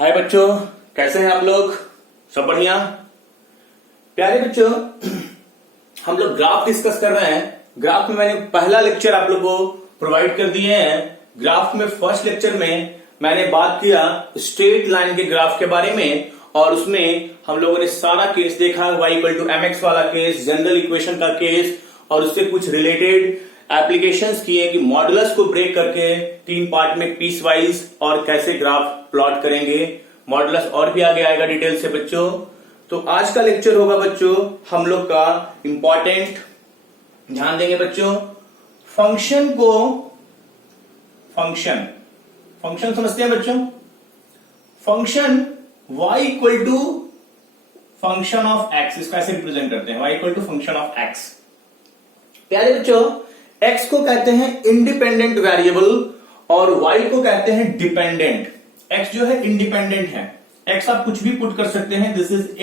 हाय बच्चों, कैसे हैं आप लोग? सब बढ़िया? प्यारे बच्चों, हम लोग ग्राफ डिस्कस कर रहे हैं। ग्राफ में मैंने पहला लेक्चर आप लोगों को प्रोवाइड कर दिए हैं। ग्राफ में फर्स्ट लेक्चर में मैंने बात किया स्ट्रेट लाइन के ग्राफ के बारे में, और उसमें हम लोगों ने सारा केस देखा, y इक्वल टू mx वाला केस, जनरल इक्वेशन का केस, और उससे कुछ रिलेटेड एप्लीकेशंस किए कि मॉडुलस को ब्रेक करके तीन पार्ट में पीस वाइज और कैसे ग्राफ प्लॉट करेंगे। मॉडुलस और भी आगे आएगा डिटेल से बच्चों। तो आज का लेक्चर होगा बच्चों हम लोग का इंपॉर्टेंट, ध्यान देंगे बच्चों। फंक्शन को फंक्शन समझते हैं बच्चों। Function y equal to function of x, इसको ऐसे रिप्रेजेंट करते हैं, y equal to function of x। प्यारे बच्चों, x को कहते हैं इंडिपेंडेंट वेरिएबल और y को कहते हैं डिपेंडेंट। x जो है इंडिपेंडेंट है, x आप कुछ भी पुट कर सकते हैं, दिस इज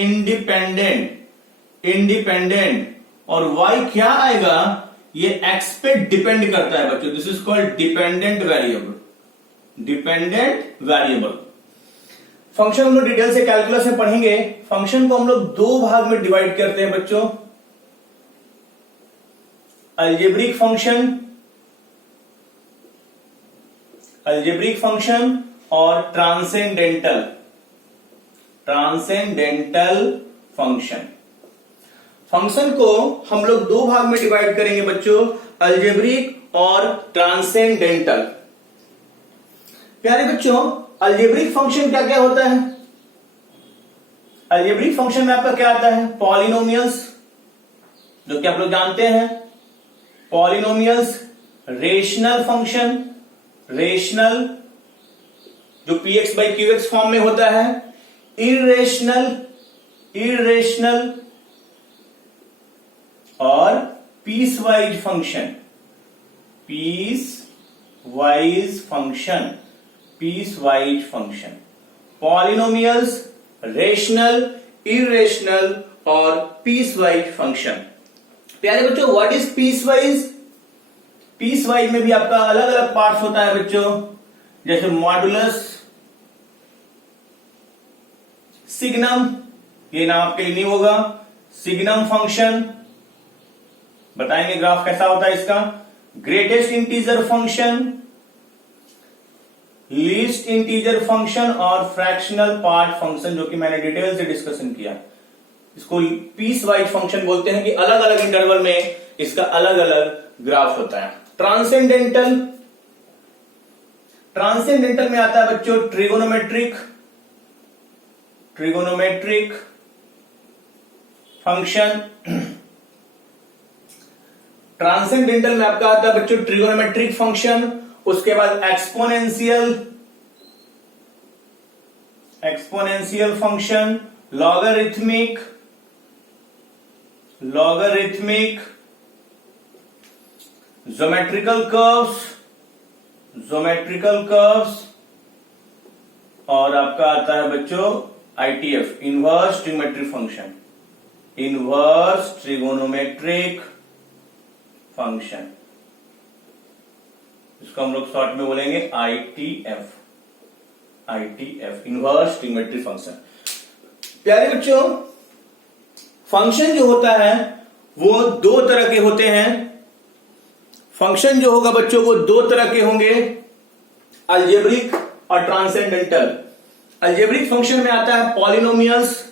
इंडिपेंडेंट। और y क्या आएगा, ये x पे डिपेंड करता है बच्चों, this is called dependent variable. Function हम लोग डिटेल से कैलकुलस में पढ़ेंगे। फंक्शन को हम लोग दो भाग में डिवाइड करते हैं बच्चों, अलजेब्रिक फंक्शन और ट्रांसेंडेंटल फंक्शन। फंक्शन को हम लोग दो भाग में डिवाइड करेंगे बच्चों, अलजेब्रिक और ट्रांसेंडेंटल। प्यारे बच्चों, अलजेब्रिक फंक्शन क्या क्या होता है? अलजेब्रिक फंक्शन में आपका क्या आता है? पॉलिनोमियल्स, जो कि आप लोग जानते हैं, पॉलिनोमियल्स, रेशनल फंक्शन, रेशनल जो px बाई qx फॉर्म में होता है, इरेशनल और piecewise function. Polynomials, rational, irrational और पीस वाइज फंक्शन। प्यारे बच्चों, what is piecewise? Piecewise में भी आपका अलग अलग पार्ट्स होता है बच्चों, जैसे मॉडुलस, सिग्नम, ये नाम आपके लिए नहीं होगा, सिग्नम फंक्शन, बताएंगे ग्राफ कैसा होता है इसका, greatest integer function, least integer function और फ्रैक्शनल पार्ट फंक्शन, जो कि मैंने डिटेल से डिस्कशन किया। इसको पीस वाइज फंक्शन बोलते हैं कि अलग अलग इंटरवल में इसका अलग अलग ग्राफ होता है। ट्रांसेंडेंटल में आता है बच्चों ट्रिगोनोमेट्रिक फंक्शन। ट्रांसेंडेंटल में आपका आता है बच्चों ट्रिगोनोमेट्रिक फंक्शन, उसके बाद exponential function, logarithmic, geometrical curves, और आपका आता है बच्चों ITF, इनवर्स ट्रिगोनोमेट्रिक फंक्शन। इसको हम लोग शॉर्ट में बोलेंगे ITF, इनवर्स ट्रिगोनोमेट्रिक फंक्शन। प्यारे बच्चों, फंक्शन जो होता है वो दो तरह के होते हैं। फंक्शन जो होगा बच्चों वो दो तरह के होंगे, अलजेब्रिक और ट्रांसेंडेंटल। अलजेब्रिक फंक्शन में आता है पॉलिनोमियल्स,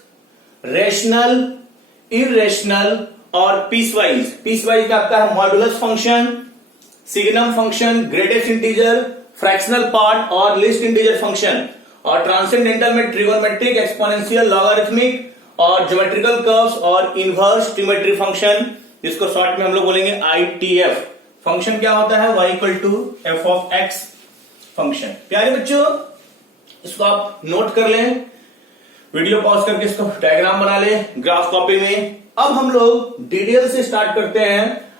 रेशनल, इरेशनल और पीसवाइज। पीसवाइज में आपका है modulus function, signum function, greatest integer, fractional part और लिस्ट इंटीजर फंक्शन। और ट्रांसेंडेंटल में ट्रिगोनोमेट्रिक, एक्सपोनेंशियल, लॉगरिथमिक और ज्योमेट्रिकल कर्व्स और इनवर्स ट्रिगोनोमेट्रिक फंक्शन, जिसको शॉर्ट में हम लोग बोलेंगे ITF। फंक्शन क्या होता है? y equal to f of x function. प्यारे बच्चों, इसको आप नोट कर लें, वीडियो पॉज करके इसको डायग्राम बना लें ग्राफ कॉपी में। अब हम लोग डिटेल से स्टार्ट करते हैं,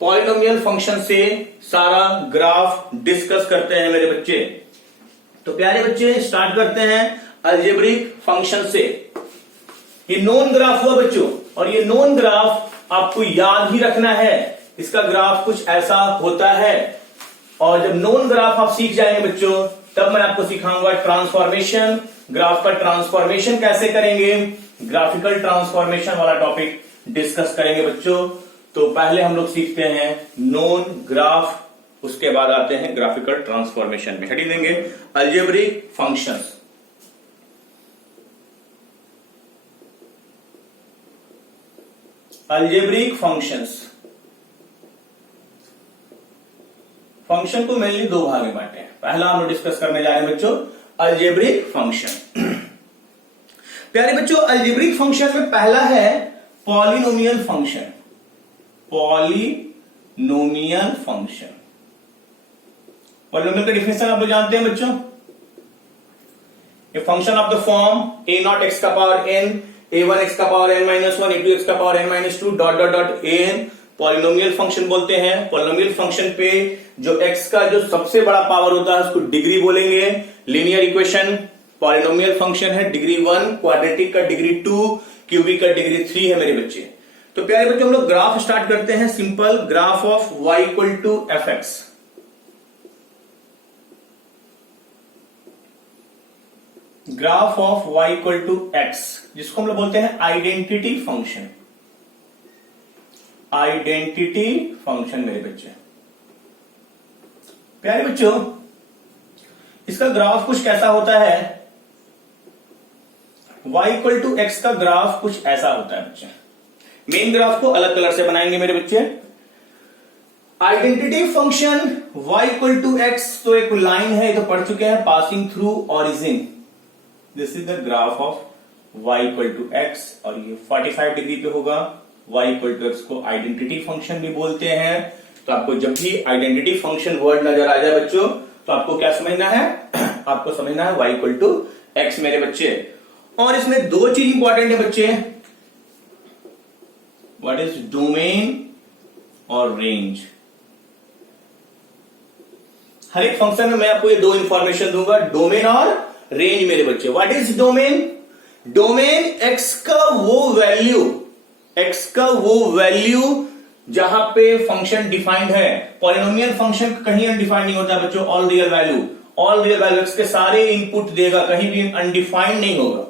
पॉलिनोमियल फंक्शन से सारा ग्राफ डिस्कस करते हैं मेरे बच्चे। तो प्यारे बच्चे, स्टार्ट करते हैं अलजेब्रिक फंक्शन से। ये नोन ग्राफ हुआ बच्चों, और ये नोन ग्राफ आपको याद ही रखना है, इसका ग्राफ कुछ ऐसा होता है। और जब नोन ग्राफ आप सीख जाएंगे बच्चों, तब मैं आपको सिखाऊंगा ट्रांसफॉर्मेशन। ग्राफ का ट्रांसफॉर्मेशन कैसे करेंगे, ग्राफिकल ट्रांसफॉर्मेशन वाला टॉपिक डिस्कस करेंगे बच्चों। तो पहले हम लोग सीखते हैं नोन ग्राफ, उसके बाद आते हैं ग्राफिकल ट्रांसफॉर्मेशन में। हेडिंग देंगे algebraic functions. Algebraic functions, function को मेनली दो भाग में बांटे हैं। पहला हम लोग डिस्कस करने जा रहे हैं बच्चों अलजेब्रिक फंक्शन। प्यारे बच्चों, अलजेब्रिक फंक्शन में पहला है polynomial function. Polynomial function, polynomial का डिफिनेशन आप लोग जानते हैं बच्चों। A function of the form a not x का पावर n, a1 एक्स का power n minus one, a2 x का power n minus two, dot dot dot an polynomial function बोलते हैं। पॉलिनोमियल फंक्शन पे जो x का जो सबसे बड़ा पावर होता है उसको डिग्री बोलेंगे। लीनियर इक्वेशन पॉलिनोमियल फंक्शन है, डिग्री 1, क्वाड्रेटिक का डिग्री 2, क्यूबिक का डिग्री 3 है मेरे बच्चे। तो प्यारे बच्चों हम लोग ग्राफ स्टार्ट करते हैं simple. Graph of y equal to F X. Graph of y equal to X, जिसको हम लोग बोलते हैं आइडेंटिटी फंक्शन। आइडेंटिटी फंक्शन मेरे बच्चे। प्यारे बच्चों, इसका ग्राफ कुछ कैसा होता है, y इक्वल टू एक्स का ग्राफ कुछ ऐसा होता है बच्चे। मेन ग्राफ को अलग कलर से बनाएंगे मेरे बच्चे। Identity function y equal to X, तो एक लाइन है, ये तो पढ़ चुके हैं, passing through origin. This is the graph of y equal to X, और ये 45 डिग्री पे होगा। y इक्वल टू एक्स को आइडेंटिटी फंक्शन भी बोलते हैं। तो आपको जब भी आइडेंटिटी फंक्शन वर्ड नजर आ जाए बच्चों, तो आपको क्या समझना है, आपको समझना है y इक्वल टू एक्स मेरे बच्चे। और इसमें दो चीज इंपॉर्टेंट है बच्चे, व्हाट इज डोमेन और रेंज। हर एक फंक्शन में मैं आपको ये दो इंफॉर्मेशन दूंगा, डोमेन और रेंज मेरे बच्चे। What is domain, domain x का वो वैल्यू, एक्स का वो वैल्यू जहां पे फंक्शन डिफाइंड है। पॉलिनोमियल फंक्शन कहीं अनडिफाइंड नहीं होता बच्चों, all real value, all real value x के सारे इनपुट देगा, कहीं भी अनडिफाइंड नहीं होगा।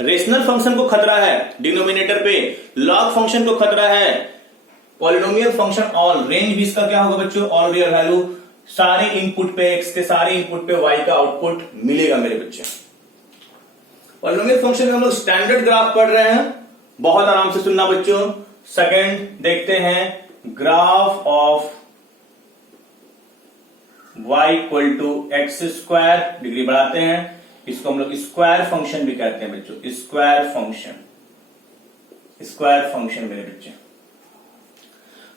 रेशनल फंक्शन को खतरा है डिनोमिनेटर पे, लॉग फंक्शन को खतरा है, पॉलिनोमियल फंक्शन ऑल, रेंज भी इसका क्या होगा बच्चों, ऑल रियल वैल्यू, सारे इनपुट पे, एक्स के सारे इनपुट पे वाई का आउटपुट मिलेगा मेरे बच्चे। पॉलिनोमियल फंक्शन में हम लोग स्टैंडर्ड ग्राफ पढ़ रहे हैं, बहुत आराम से सुनना बच्चों। सेकंड देखते हैं graph of y equal to X square, degree बढ़ाते हैं, इसको हम लोग स्क्वायर फंक्शन भी कहते हैं बच्चों, स्क्वायर फंक्शन, स्क्वायर फंक्शन मेरे बच्चे।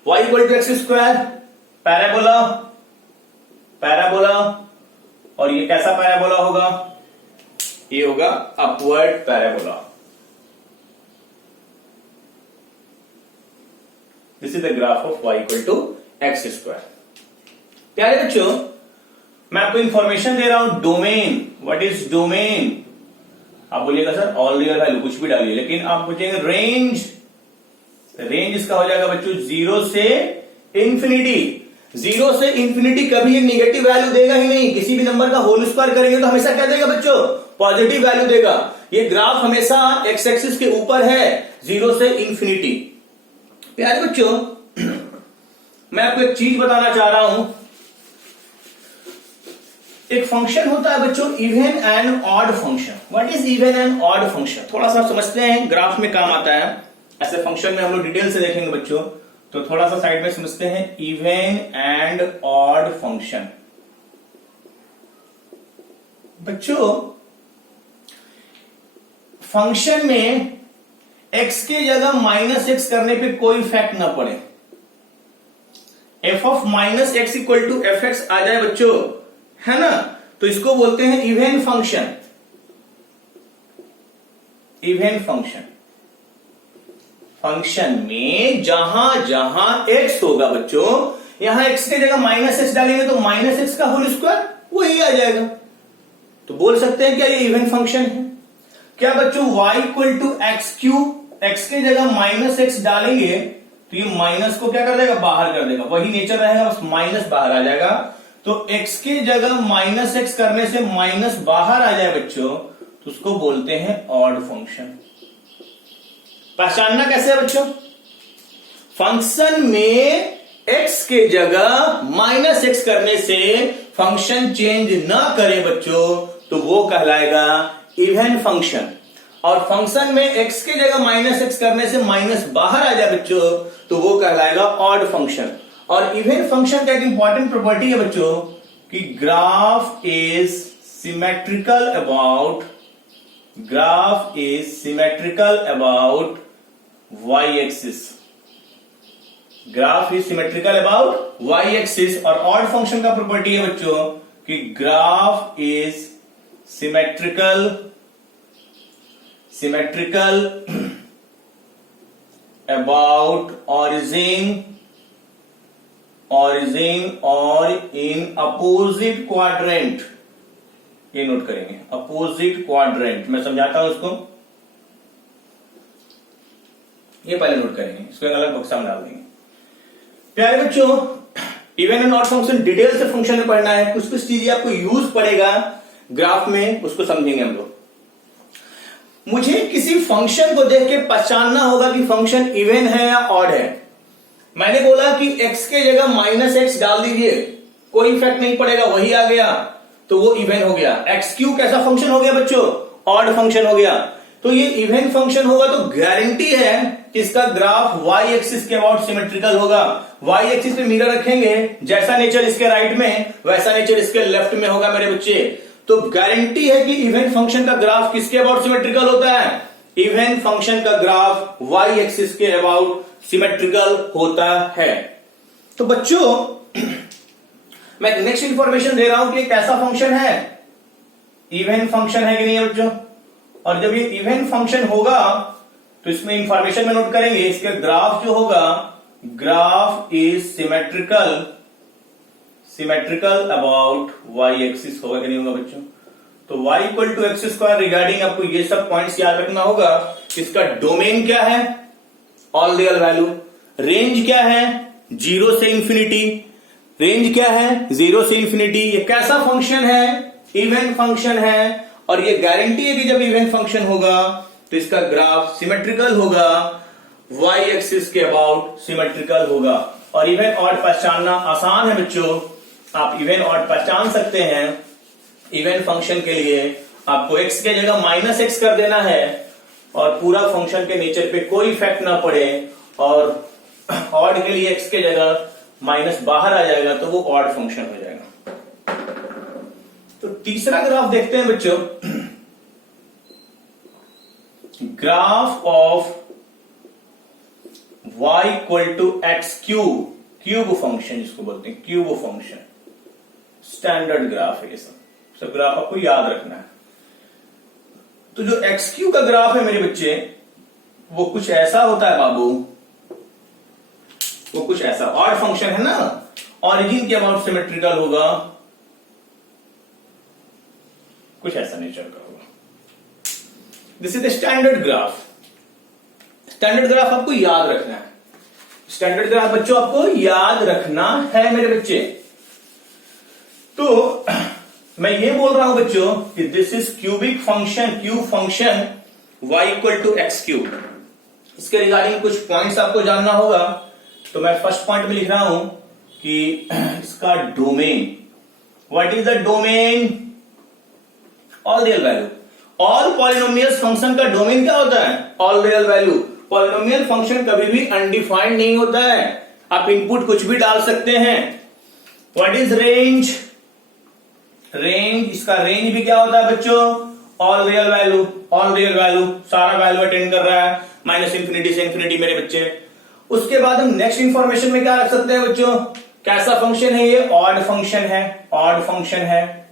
y equal to X square, parabola, parabola, और ये कैसा पैराबोला होगा, ये होगा upward parabola. This is the graph of y equal to X square. प्यारे बच्चों, मैं आपको इंफॉर्मेशन दे रहा हूं डोमेन। व्हाट इज डोमेन, आप बोलिएगा सर ऑल रियल वैल्यू कुछ भी डालिए, लेकिन आप पूछेंगे रेंज, रेंज इसका हो जाएगा बच्चों 0 से इंफिनिटी। 0 से इंफिनिटी कभी नेगेटिव वैल्यू देगा ही नहीं, किसी भी नंबर का होल स्क्वायर करेंगे तो हमेशा क्या देगा बच्चों, पॉजिटिव वैल्यू देगा। ये ग्राफ हमेशा एक्स एक्सिस के ऊपर है, 0 से इंफिनिटी। प्यारे बच्चों, मैं आपको एक चीज बताना चाह रहा हूं। एक फंक्शन होता है बच्चों even and odd function. What is even and odd function, थोड़ा सा समझते हैं, ग्राफ में काम आता है। ऐसे फंक्शन में हम लोग डिटेल से देखेंगे बच्चों, तो थोड़ा सा साइड में समझते हैं इवन एंड ऑड फंक्शन। बच्चों, फंक्शन में x के जगह -x करने पे कोई इफेक्ट ना पड़े, f of -x equal to F x आ जाए बच्चों, है ना, तो इसको बोलते हैं even function. Even function, function में जहां जहां x होगा बच्चों, यहां x के जगह -x डालेंगे तो -x का होल स्क्वायर वही आ जाएगा। तो बोल सकते हैं क्या ये इवन फंक्शन है। क्या बच्चों y equal to X cube, x के जगह -x डालेंगे तो ये माइनस को क्या कर देगा, बाहर कर देगा, वही नेचर रहेगा, बस माइनस बाहर आ जाएगा। तो x की जगह माइनस एक्स करने से माइनस बाहर आ जाए बच्चों, तो उसको बोलते हैं ऑड फंक्शन। पहचानना कैसे है बच्चों? फंक्शन में x के जगह माइनस एक्स करने से फंक्शन चेंज ना करे बच्चों, तो वो कहलाएगा इवन फंक्शन। और फंक्शन में x की जगह माइनस एक्स करने से माइनस बाहर आ जाए बच्चों, तो वो कहलाएगा ऑड फंक्शन। और इवन फंक्शन का एक इंपॉर्टेंट प्रॉपर्टी है बच्चों कि graph is symmetrical about Y axis. Graph is symmetrical about Y axis. और ऑड फंक्शन का प्रॉपर्टी है बच्चों कि graph is symmetrical about origin और इन अपोजिट क्वाड्रेंट। ये नोट करेंगे, अपोजिट क्वाड्रेंट। मैं समझाता हूं उसको, ये पहले नोट करेंगे, इसको एक अलग बक्सा में डाल देंगे। प्यारे बच्चों, even and odd function detail से फंक्शन में पढ़ना है, कुछ कुछ चीजें आपको यूज पड़ेगा ग्राफ में, उसको समझेंगे हम लोग। मुझे किसी फंक्शन को देख के पहचानना होगा कि फंक्शन इवन है या ऑड है। मैंने बोला कि x के जगह माइनस एक्स डाल दीजिए, कोई इफेक्ट नहीं पड़ेगा, वही आ गया तो वो इवन हो गया। एक्स क्यूब कैसा फंक्शन हो गया बच्चों? ऑड फंक्शन हो गया। तो ये इवन फंक्शन होगा तो गारंटी है कि इसका ग्राफ वाई एक्सिस के अबाउट सिमेट्रिकल होगा। वाई एक्सिस पे मिरर रखेंगे, जैसा नेचर इसके राइट में वैसा नेचर इसके लेफ्ट में होगा मेरे बच्चे। तो गारंटी है कि इवन फंक्शन का ग्राफ किसके अबाउट सिमेट्रिकल होता है? इवन फंक्शन का ग्राफ वाई एक्सिस के अबाउट सिमेट्रिकल होता है। तो बच्चों, मैं नेक्स्ट इंफॉर्मेशन दे रहा हूं कि कैसा फंक्शन है, इवन फंक्शन है कि नहीं है बच्चों। और जब ये इवन फंक्शन होगा तो इसमें इंफॉर्मेशन में नोट करेंगे, इसके ग्राफ जो होगा, graph is symmetrical about Y axis होगा कि नहीं होगा बच्चों। तो y equal to X square regarding आपको ये सब पॉइंट्स याद रखना होगा। इसका डोमेन क्या है? All real value. रेंज क्या है? 0 से इंफिनिटी। रेंज क्या है? 0 से इंफिनिटी। ये कैसा फंक्शन है? इवन फंक्शन है। और ये गारंटी है कि जब इवन फंक्शन होगा तो इसका ग्राफ सिमेट्रिकल होगा, y एक्सिस के अबाउट सिमेट्रिकल होगा। और इवन ऑड पहचानना आसान है बच्चों, आप इवन ऑड पहचान सकते हैं। इवन फंक्शन के लिए आपको x के जगह माइनस एक्स कर देना है और पूरा फंक्शन के नेचर पे कोई इफेक्ट ना पड़े, और ऑड के लिए x के जगह माइनस बाहर आ जाएगा तो वो ऑड फंक्शन हो जाएगा। तो तीसरा ग्राफ देखते हैं बच्चों, graph of y equal to X cube function, जिसको बोलते हैं क्यूब फंक्शन। स्टैंडर्ड ग्राफ है ये सब ग्राफ आपको याद रखना है। तो जो एक्स क्यू का ग्राफ है मेरे बच्चे, वो कुछ ऐसा होता है बाबू, वो कुछ ऐसा, ऑड फंक्शन है ना, ऑरिजिन के अबाउट सिमेट्रिकल होगा, कुछ ऐसा नेचर का होगा। This is the standard graph. Standard graph आपको याद रखना है। स्टैंडर्ड ग्राफ बच्चों आपको याद रखना है मेरे बच्चे। तो मैं ये बोल रहा हूं बच्चों कि this is cube function y equal to X cube. इसके रिगार्डिंग कुछ पॉइंट्स आपको जानना होगा। तो मैं फर्स्ट पॉइंट में लिख रहा हूं कि इसका domain, what is the domain? All real value. All polynomial function का डोमेन क्या होता है? All real value. Polynomial function कभी भी अनडिफाइंड नहीं होता है, आप इनपुट कुछ भी डाल सकते हैं। What is range? रेंज, इसका रेंज भी क्या होता है बच्चों? All real value. All real value, सारा वैल्यू अटेंड कर रहा है, माइनस इंफिनिटी से इंफिनिटी मेरे बच्चे। उसके बाद हम नेक्स्ट इंफॉर्मेशन में क्या रख सकते हैं बच्चों? कैसा फंक्शन है ये? ऑड फंक्शन है। ऑड फंक्शन है,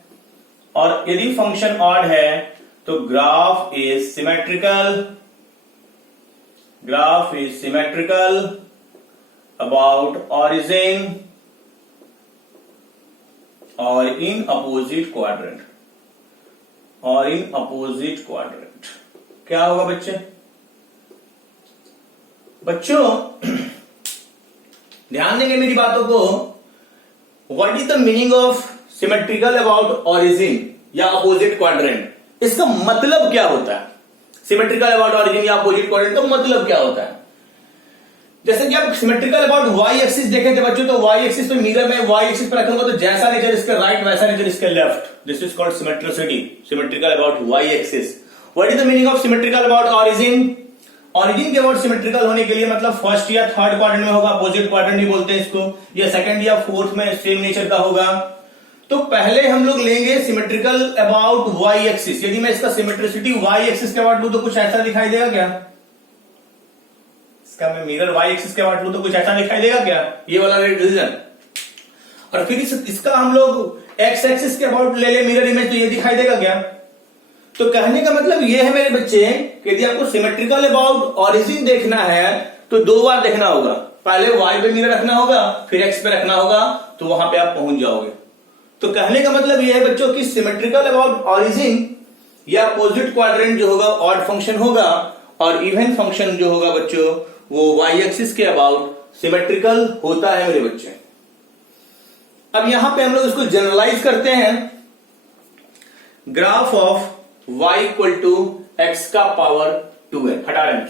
और यदि फंक्शन ऑड है तो graph is symmetrical about origin और इन अपोजिट क्वाड्रेंट। क्या होगा बच्चे? बच्चों ध्यान देंगे मेरी बातों को। What is the meaning of symmetrical about origin या अपोजिट क्वाड्रेंट? इसका मतलब क्या होता है? सिमेट्रिकल अबाउट ऑरिजिन या अपोजिट क्वाड्रेंट का मतलब क्या होता है? जैसे कि आप सिमेट्रिकल अबाउट वाई एक्सिस देखे थे बच्चों, तो वाई एक्सिस तो मिरर में वाई एक्सिस पर रखूंगा तो जैसा नेचर इसका राइट वैसा नेचर इसका left, this is called symmetricity, symmetrical about Y axis. What is the meaning of symmetrical about origin? Origin के अबाउट सिमेट्रिकल होने के लिए मतलब फर्स्ट या थर्ड क्वाड्रेंट में होगा, अपोजिट क्वाड्रेंट भी बोलते हैं इसको, या सेकंड या फोर्थ में सेम नेचर का होगा। तो पहले हम लोग लेंगे सिमेट्रिकल अबाउट वाई एक्सिस। यदि मैं इसका सिमेट्रिसिटी वाई एक्सिस के अबाउट लूं तो कुछ ऐसा दिखाई देगा क्या? इसका मैं मिरर वाई एक्सिस के अबाउट लूं तो कुछ ऐसा दिखाई देगा क्या? ये वाला रीजन। और फिर इसका हम लोग एक्स एक्सिस के अबाउट ले ले मिरर इमेज, तो ये दिखाई देगा क्या? तो कहने का मतलब ये है मेरे बच्चे कि यदि आपको सिमेट्रिकल अबाउट ऑरिजिन देखना है तो दो बार देखना होगा, पहले वाई पे मिरर रखना होगा फिर एक्स पे रखना होगा, तो वहां पे आप पहुंच जाओगे। तो कहने का मतलब ये है बच्चों कि सिमेट्रिकल अबाउट ऑरिजिन या अपोजिट क्वाड्रेंट जो होगा ऑड फंक्शन होगा, और इवन फंक्शन जो होगा बच्चों वो वाई एक्सिस के अबाउट सिमेट्रिकल होता है मेरे बच्चे। अब यहां पे हम लोग इसको जनरलाइज करते हैं, graph of y equal to x का पावर 2n, हटा रहे हैं।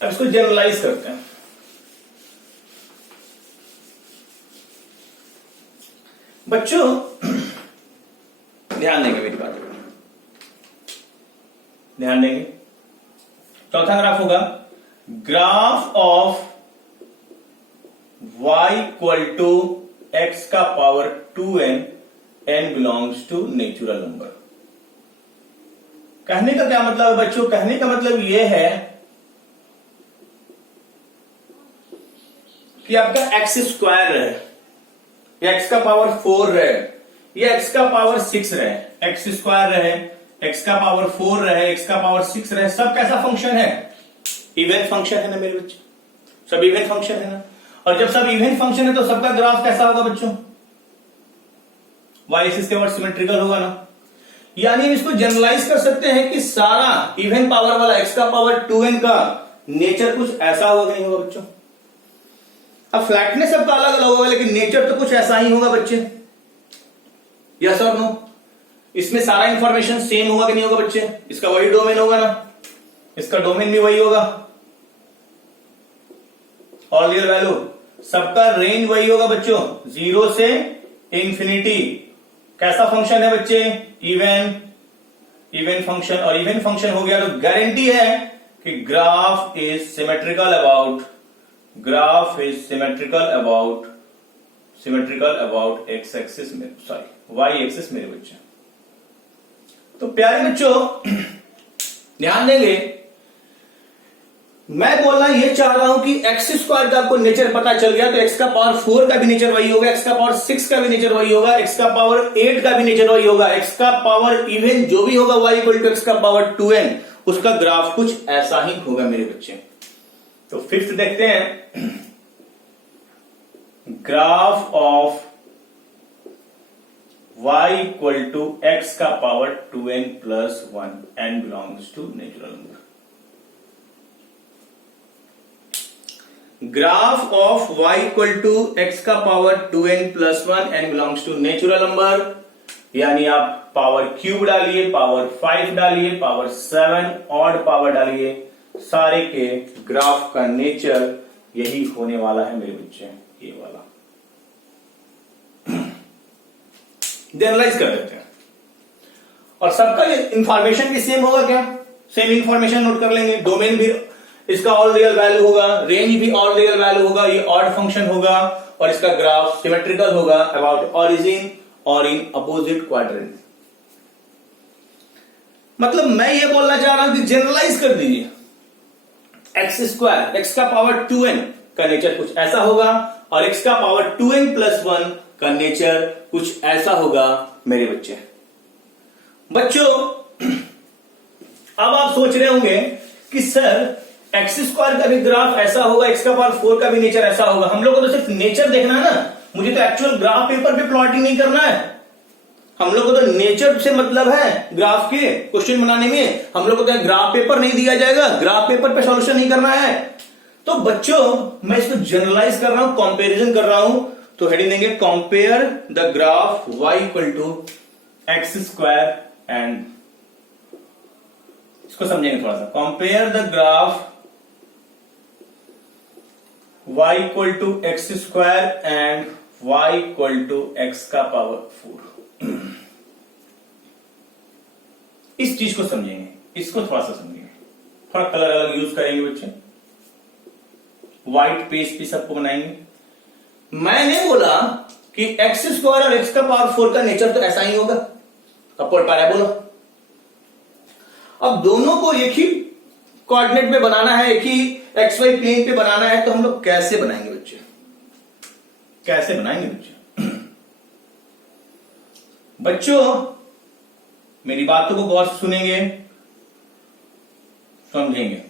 अब इसको जनरलाइज करते हैं। बच्चों ध्यान देंगे मेरी बात पर, ध्यान देंगे। चौथा ग्राफ होगा graph of y equal to x का power 2n, n belongs to natural number. कहने का क्या मतलब है बच्चों? कहने का मतलब यह है कि आपका एक्स स्क्वायर रहे या एक्स का पावर 4 रहे या एक्स का पावर 6 रहे, एक्स स्क्वायर रहे, एक्स का पावर 4 रहे, एक्स का पावर 6 रहे, सब कैसा फंक्शन है? इवन फंक्शन है ना मेरे बच्चे, सब इवन फंक्शन है ना। और जब सब इवन फंक्शन है तो सबका ग्राफ कैसा होगा बच्चों? वाई एक्सिस के अबाउट सिमेट्रिकल होगा ना। यानी हम इसको जनरलाइज कर सकते हैं कि सारा इवन पावर वाला एक्स का पावर 2n का नेचर कुछ ऐसा होगा कि नहीं होगा बच्चों? अब फ्लैटनेस सबका अलग अलग होगा लेकिन नेचर तो कुछ ऐसा ही होगा बच्चे, यस और नो? इसमें सारा इंफॉर्मेशन सेम होगा कि नहीं होगा बच्चे? इसका वही डोमेन होगा ना, इसका डोमेन भी वही होगा, और रियल वैल्यू सबका रेंज वही होगा बच्चों, 0 से इंफिनिटी। कैसा फंक्शन है बच्चे? Even function. और इवन फंक्शन हो गया तो गारंटी है कि graph is symmetrical about x axis में, सॉरी वाई एक्सिस मेरे बच्चे। तो प्यारे बच्चों ध्यान देंगे, मैं बोलना ये चाह रहा हूं कि एक्स स्क्वायर का आपको नेचर पता चल गया तो एक्स का पावर 4 का भी नेचर वही होगा, एक्स का पावर 6 का भी नेचर वही होगा, एक्स का पावर 8 का भी नेचर वही होगा, एक्स का पावर इवन जो भी होगा y इक्वल टू एक्स का पावर 2n, उसका ग्राफ कुछ ऐसा ही होगा मेरे बच्चे। तो फिफ्थ देखते हैं, graph of y equal to x का power 2n plus 1, n belongs to natural number. Graph of y equal to x का power 2n plus 1, n belongs to natural number. यानी आप पावर क्यूब डालिए, power 5 डालिए, power 7 odd power डालिए, सारे के graph का नेचर यही होने वाला है मेरे बच्चे, ये वाला। जनरलाइज कर देते हैं, और सबका इंफॉर्मेशन भी सेम होगा क्या? सेम इंफॉर्मेशन नोट कर लेंगे, डोमेन भी इसका ऑल रियल वैल्यू होगा, रेंज भी ऑल रियल वैल्यू होगा, ये ऑड फंक्शन होगा, और इसका ग्राफ सिमेट्रिकल होगा अबाउट ऑरिजिन और इन अपोजिट क्वाड्रेंट। मतलब मैं ये बोलना चाह रहा हूं कि जनरलाइज कर दीजिए, एक्स स्क्वायर एक्स का पावर 2n का नेचर कुछ ऐसा होगा, और एक्स का पावर 2n प्लस 1 का नेचर कुछ ऐसा होगा मेरे बच्चे। बच्चों अब आप सोच रहे होंगे कि सर एक्स स्क्वायर का भी ग्राफ ऐसा होगा, एक्स का पावर 4 का भी नेचर ऐसा होगा। हम लोग को तो सिर्फ नेचर देखना है ना, मुझे तो एक्चुअल ग्राफ पेपर पे प्लॉटिंग नहीं करना है। हम लोग को तो नेचर से मतलब है ग्राफ के क्वेश्चन बनाने में, हम लोग को तो ग्राफ पेपर नहीं दिया जाएगा, ग्राफ पेपर पे सॉल्यूशन नहीं करना है। तो बच्चों मैं इसको जनरलाइज कर रहा हूं, कंपैरिजन कर रहा हूं, तो हेडिंग देंगे compare the graph y equal to X square and, इसको समझेंगे थोड़ा सा। Compare the graph y equal to X square and y equal to x का पावर 4। इस चीज को समझेंगे, इसको थोड़ा सा समझेंगे, थोड़ा कलर अलग यूज करेंगे बच्चे, व्हाइट पेज पे सबको बनाएंगे। मैंने बोला कि एक्स स्क्वायर और एक्स का पावर 4 का नेचर तो ऐसा ही होगा, अपवर्ड पैराबोला। अब दोनों को एक ही कोऑर्डिनेट में बनाना है, एक ही एक्स वाई प्लेन पे बनाना है, तो हम लोग कैसे बनाएंगे बच्चे, कैसे बनाएंगे बच्चे? बच्चों मेरी बातों को गौर से सुनेंगे, समझेंगे।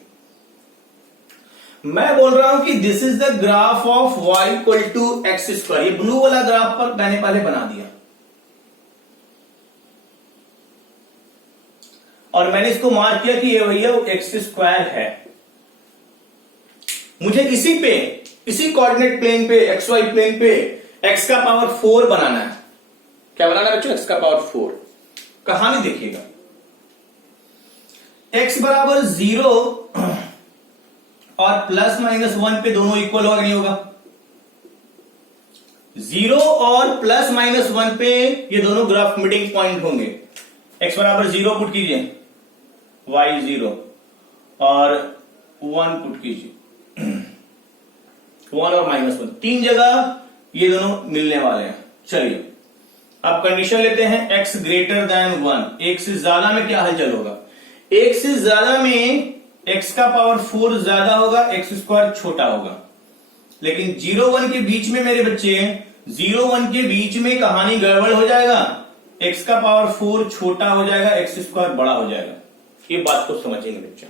मैं बोल रहा हूं कि this is the graph of y equal to X square. ये ब्लू वाला ग्राफ पर मैंने पहले बना दिया और मैंने इसको मार्क किया कि ये भैया एक्स स्क्वायर है। मुझे इसी पे, इसी कोऑर्डिनेट प्लेन पे, एक्स वाई प्लेन पे एक्स का पावर 4 बनाना है। क्या बनाना है बच्चों? एक्स का पावर 4। कहानी देखिएगा, x बराबर 0 और प्लस माइनस 1 पे दोनों इक्वल होगा नहीं होगा? 0 और प्लस माइनस 1 पे ये दोनों ग्राफ मीटिंग पॉइंट होंगे। x बराबर 0 पुट कीजिए, y 0 और 1 पुट कीजिए, 1 और माइनस 1, 3 जगह ये दोनों मिलने वाले हैं। चलिए अब कंडीशन लेते हैं, x ग्रेटर देन 1। एक से ज्यादा में क्या हलचल होगा? एक से ज्यादा में x का पावर 4 ज्यादा होगा, एक्स स्क्वायर छोटा होगा। लेकिन 0 1 के बीच में मेरे बच्चे, 0 1 के बीच में कहानी गड़बड़ हो जाएगा, x का पावर 4 छोटा हो जाएगा, एक्स स्क्वायर बड़ा हो जाएगा। ये बात को समझेंगे बच्चों।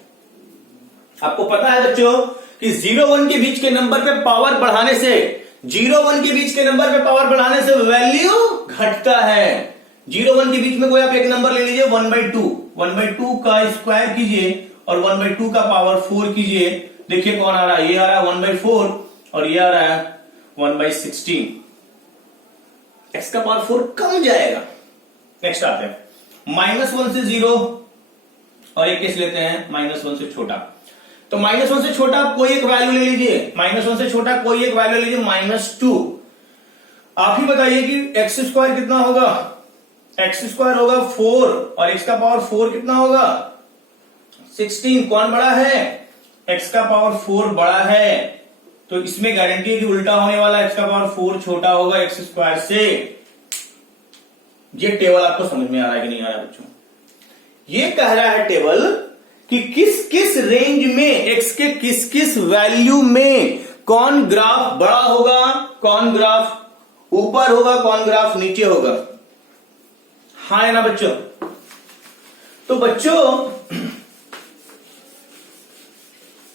आपको पता है बच्चों कि 0 1 के बीच के नंबर पे पावर बढ़ाने से, 0 1 के बीच के नंबर पे पावर बढ़ाने से वैल्यू घटता है। 0 1 के बीच में कोई आप एक नंबर ले लीजिए, 1/2, 1/2 का स्क्वायर कीजिए और 1/2 का पावर 4 कीजिए। देखिए कौन आ रहा है? ये आ रहा है 1/4 और ये आ रहा है 1/16। एक्स का पावर 4 कम जाएगा। नेक्स्ट आते हैं -1 से 0 और एक केस लेते हैं -1 से छोटा। तो -1 से छोटा कोई एक वैल्यू ले लीजिए, -1 से छोटा कोई एक वैल्यू लीजिए, -2। आप ही बताइए कि एक्स स्क्वायर कितना होगा? एक्स स्क्वायर होगा 4 और एक्स का पावर 4 कितना होगा? 16। कौन बड़ा है? एक्स का पावर 4 बड़ा है। तो इसमें गारंटी है कि उल्टा होने वाला, एक्स का पावर 4 छोटा होगा एक्स स्क्वायर से। ये टेबल आपको समझ में आ रहा है कि नहीं आ रहा बच्चों? ये कह रहा है टेबल कि किस किस रेंज में, एक्स के किस किस वैल्यू में कौन ग्राफ बड़ा होगा, कौन ग्राफ ऊपर होगा, कौन ग्राफ नीचे होगा। हाँ है ना बच्चों? तो बच्चों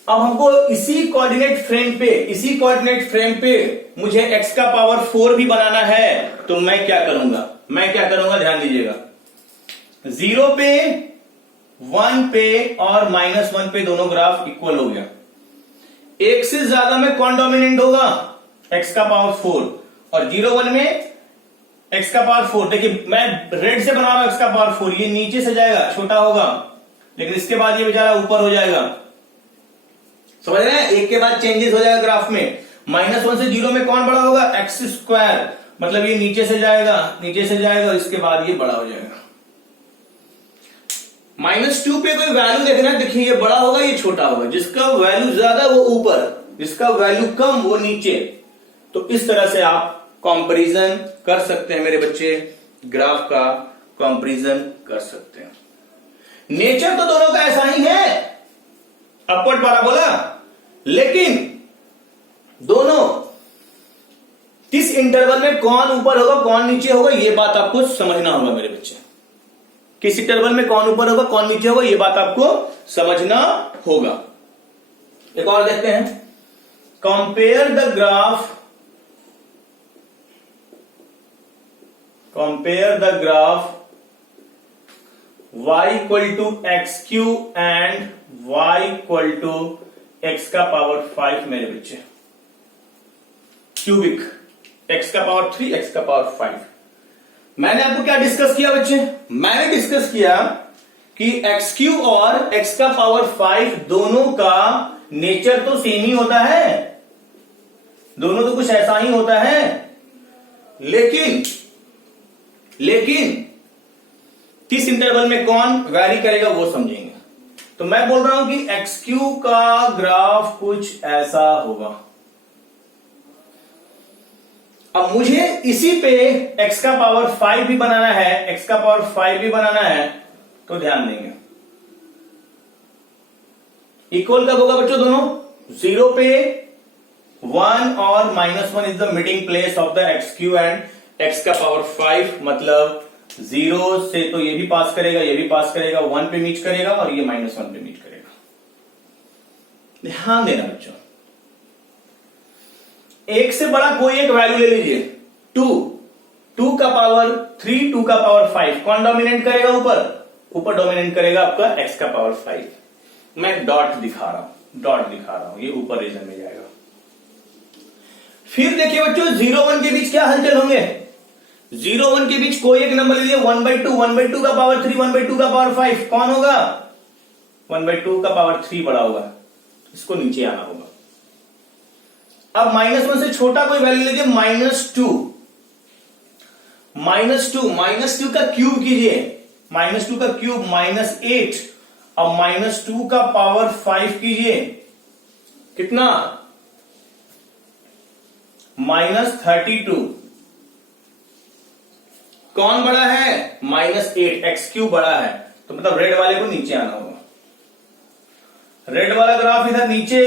अब हमको इसी कोऑर्डिनेट फ्रेम पे मुझे x का पावर 4 भी बनाना है। तो मैं क्या करूंगा? ध्यान दीजिएगा, 0 पे, 1 पे और -1 पे दोनों ग्राफ इक्वल हो गया। एक से ज्यादा में कौन डोमिनेंट होगा? x का पावर 4 और 0 1 में x का पावर 4। देखिए मैं रेड से बना रहा हूं x का पावर 4, ये नीचे से जाएगा, छोटा होगा, लेकिन इसके बाद ये बेचारा ऊपर हो जाएगा। समझ रहे हैं? एक के बाद चेंजेस हो जाएगा ग्राफ में। -1 से 0 में कौन बड़ा होगा? एक्स स्क्वायर, मतलब ये नीचे से जाएगा और इसके बाद ये बड़ा हो जाएगा। -2 पे कोई वैल्यू देखना है, देखिए ये बड़ा होगा, ये छोटा होगा। जिसका वैल्यू ज्यादा वो ऊपर, जिसका वैल्यू कम वो नीचे। तो इस तरह से आप कंपैरिजन कर सकते हैं मेरे बच्चे, ग्राफ का कंपैरिजन कर सकते हैं। नेचर तो दोनों का ऐसा ही है, अपवर्ड पैराबोला, लेकिन दोनों किस इंटरवल में कौन ऊपर होगा कौन नीचे होगा, यह बात आपको समझना होगा मेरे बच्चे। किस इंटरवल में कौन ऊपर होगा कौन नीचे होगा, यह बात आपको समझना होगा। एक और देखते हैं, compare the graph y equal to X cube and y equal to x का पावर 5 मेरे बच्चे, क्यूबिक x का पावर 3, x का पावर 5। मैंने आपको क्या डिस्कस किया बच्चे? मैंने डिस्कस किया कि एक्स क्यू और x का पावर 5 दोनों का नेचर तो सेम ही होता है, दोनों तो कुछ ऐसा ही होता है, लेकिन किस इंटरवल में कौन वैरी करेगा वो समझेंगे। तो मैं बोल रहा हूं कि एक्स क्यू का ग्राफ कुछ ऐसा होगा। अब मुझे इसी पे x का पावर 5 भी बनाना है, x का पावर 5 भी बनाना है, तो ध्यान देंगे इक्वल कब होगा बच्चों? दोनों 0 पे 1 और -1 is the meeting place of the x cube and x का पावर 5, मतलब 0 से तो ये भी पास करेगा, ये भी पास करेगा, 1 पे मीट करेगा और ये -1 पे मीट करेगा। ध्यान देना बच्चों, एक से बड़ा कोई एक वैल्यू ले लीजिए, 2 का पावर 3, 2 का पावर 5, कौन डोमिनेट करेगा? ऊपर डोमिनेट करेगा आपका x का पावर 5। मैं डॉट दिखा रहा हूं, ये ऊपर रीजन में जाएगा। फिर देखिए बच्चों 0-1 के बीच क्या हलचल होंगे? 0-1 के बीच कोई एक नंबर लीजिए, 1/2 का पावर 3, 1/2 का पावर 5, कौन होगा? 1/2 का पावर 3 बड़ा होगा, इसको नीचे आना होगा। अब -1 से छोटा कोई वैल्यू लीजिए, -2 का क्यूब कीजिए, -2 का क्यूब -8, अब -2 का पावर 5 कीजिए, कितना? -32। कौन बड़ा है? -8, एक्स क्यूब बड़ा है, तो मतलब रेड वाले को नीचे आना होगा। रेड वाला ग्राफ इधर नीचे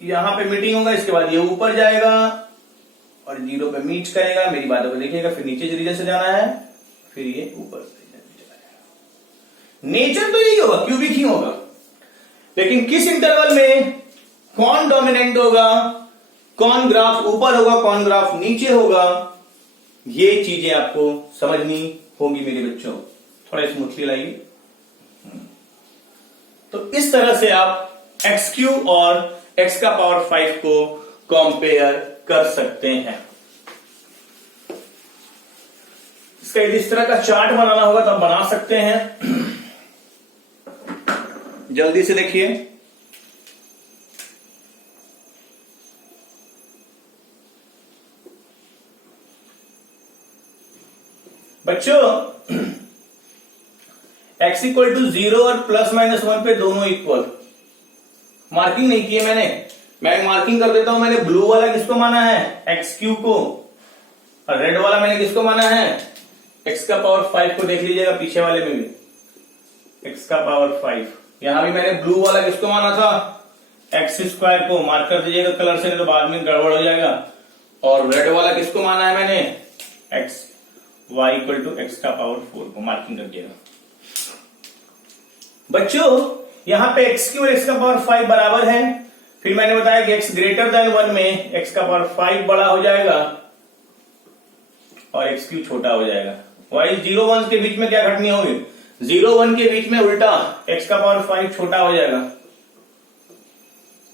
यहां पे मीटिंग होगा, इसके बाद ये ऊपर जाएगा और 0 पे मीट करेगा, मेरी बातों को देखिएगा, फिर नीचे रीजन से जाना है, फिर ये ऊपर जाएगा। नेचर तो यही होगा, क्यूबिक ही होगा, लेकिन किस इंटरवल में कौन डोमिनेंट होगा, कौन ग्राफ ऊपर होगा, कौन ग्राफ नीचे होगा, ये चीजें आपको समझनी होगी मेरे बच्चों। थोड़ा स्मूथली लाइए। तो इस तरह से आप एक्स क्यूब और x का पावर 5 को कंपेयर कर सकते हैं। इसका यदि इस तरह का चार्ट बनाना होगा तो आप बना सकते हैं। जल्दी से देखिए, बच्चों x इक्वल टू 0 और ±1 पे दोनों इक्वल। मार्किंग नहीं की है मैं मार्किंग कर देता हूं। मैंने ब्लू वाला किसको माना है? एक्स क्यू को, और रेड वाला मैंने किसको माना है? x का पावर 5 को। देख लीजिएगा पीछे वाले में भी x का पावर 5। यहां भी मैंने ब्लू वाला किसको माना था? x² को। मार्क कर दीजिएगा कलर से, नहीं तो बाद में गड़बड़ हो जाएगा। और रेड वाला किसको माना है मैंने? y इक्वल टू x का पावर 4 को। मार्किंग कर दिएगा बच्चों। यहां पे x क्यू और x का पावर 5 बराबर है। फिर मैंने बताया कि x ग्रेटर देन 1 में x का पावर 5 बड़ा हो जाएगा और x क्यू छोटा हो जाएगा। वाई 0-1 के बीच में क्या घटनी होगी? 0-1 के बीच में उल्टा x का पावर 5 छोटा हो जाएगा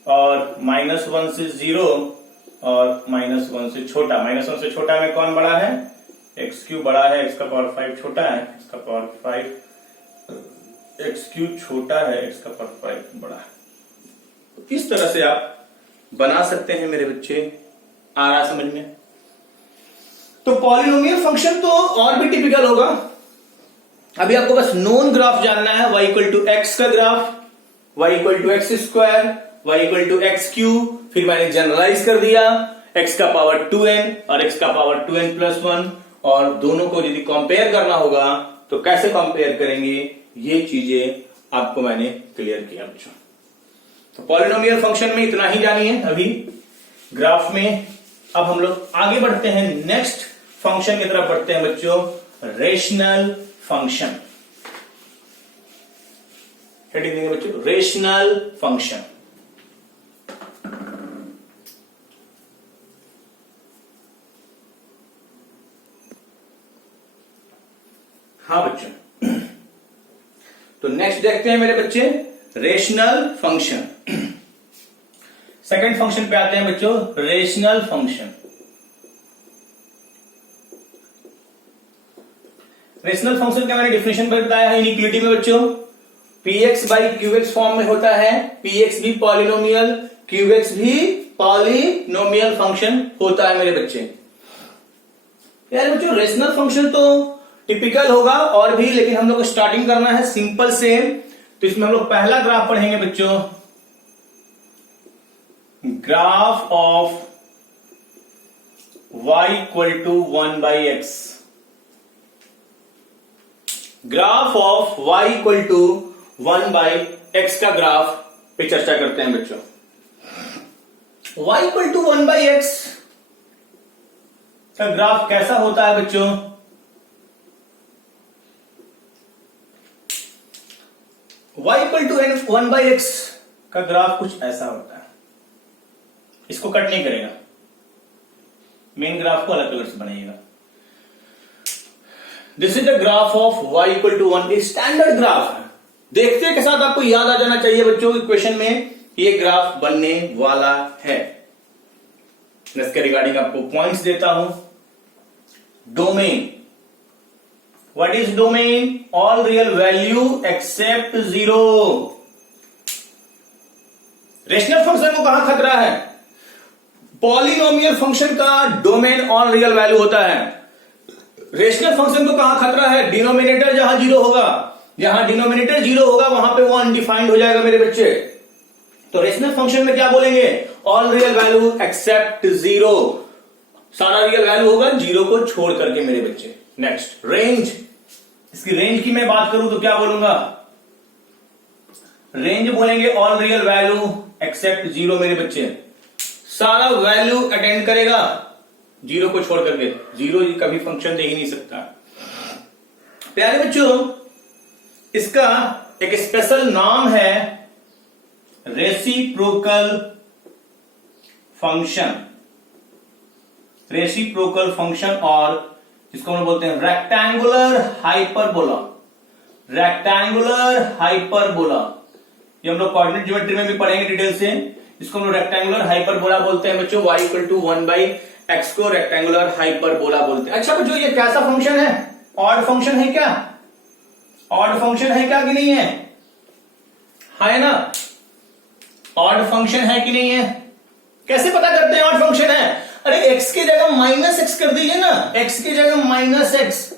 और -1 से 0 और -1 से छोटा। -1 से छोटा में कौन बड़ा है? एक्स क्यू बड़ा है, x का पावर 5 छोटा है, x का पावर 5 एक्स क्यू छोटा है, x का पावर 5 बड़ा है। इस तरह से आप बना सकते हैं मेरे बच्चे। आ रहा समझ में? तो पॉलिनोमियल फंक्शन तो और भी टिपिकल होगा। अभी आपको बस नोन ग्राफ जानना है। y इक्वल टू एक्स का graph, y equal to x², y equal to X cube. फिर मैंने जनरलाइज कर दिया x का पावर 2n और x का पावर 2n+1, और दोनों को यदि कंपेयर करना होगा तो कैसे कंपेयर करेंगे, ये चीजें आपको मैंने क्लियर किया बच्चों। तो पॉलिनोमियल फंक्शन में इतना ही जानिए अभी ग्राफ में। अब हम लोग आगे बढ़ते हैं, नेक्स्ट फंक्शन की तरफ बढ़ते हैं बच्चों, रेशनल फंक्शन। हेडिंग देंगे बच्चों, रेशनल फंक्शन। हाँ बच्चों, तो नेक्स्ट देखते हैं मेरे बच्चे, रेशनल फंक्शन। सेकंड फंक्शन पे आते हैं बच्चों, रेशनल फंक्शन। रेशनल फंक्शन का मैंने डिफिनेशन पर बताया है इनइक्वालिटी में बच्चों, px बाई qx फॉर्म में होता है, px भी पॉलिनोमियल, qx भी पॉलिनोमियल फंक्शन होता है मेरे बच्चे। यार बच्चों रेशनल फंक्शन तो टिपिकल होगा और भी, लेकिन हम लोग को स्टार्टिंग करना है सिंपल से। तो इसमें हम लोग पहला ग्राफ पढ़ेंगे बच्चों, graph of y equal to 1/x। Graph of y equal to 1/x का ग्राफ पे चर्चा करते हैं बच्चों। y इक्वल टू 1/x का ग्राफ कैसा होता है बच्चों? y इक्वल टू 1/x का ग्राफ कुछ ऐसा होता है, इसको कट नहीं करेगा, मेन ग्राफ को अलग कलर से बनाइएगा। This is the graph of y equal to 1, standard graph है। देखते के साथ आपको याद आ जाना चाहिए बच्चों इक्वेशन में ये ग्राफ बनने वाला है। इसके रिगार्डिंग आपको पॉइंट्स देता हूं। Domain, what is domain? All real value except 0। Rational function को कहां खतरा है? पॉलिनोमियल फंक्शन का डोमेन ऑल रियल वैल्यू होता है। रेशनल फंक्शन को कहां खतरा है? डिनोमिनेटर जहां 0 होगा, जहां डिनोमिनेटर 0 होगा वहां पे वो अनडिफाइंड हो जाएगा मेरे बच्चे। तो रेशनल फंक्शन में क्या बोलेंगे? All real value except 0। सारा रियल वैल्यू होगा 0 को छोड़ करके मेरे बच्चे। नेक्स्ट रेंज, इसकी रेंज की मैं बात करूं तो क्या बोलूंगा? रेंज बोलेंगे ऑल रियल वैल्यू एक्सेप्ट 0 मेरे बच्चे। सारा वैल्यू अटेंड करेगा 0 को छोड़ करके, 0 कभी फंक्शन दे ही नहीं सकता। प्यारे बच्चों इसका एक स्पेशल नाम है रेसिप्रोकल फंक्शन। रेसिप्रोकल फंक्शन, और इसको हम बोलते हैं रेक्टेंगुलर हाइपरबोला। रेक्टेंगुलर हाइपरबोला ये हम लोग कोऑर्डिनेट ज्योमेट्री में भी पढ़ेंगे डिटेल से। इसको हम लोग रेक्टेंगुलर हाइपरबोला बोलते हैं बच्चों। y इक्वल टू 1/x को रेक्टेंगुलर हाइपरबोला बोलते हैं। अच्छा बच्चों ये कैसा फंक्शन है? ऑड फंक्शन है क्या? ऑड फंक्शन है क्या कि नहीं है? है ना? ऑड फंक्शन है कि नहीं है? कैसे पता करते हैं ऑड फंक्शन है? अरे x की जगह -x कर दीजिए ना, x की जगह -x,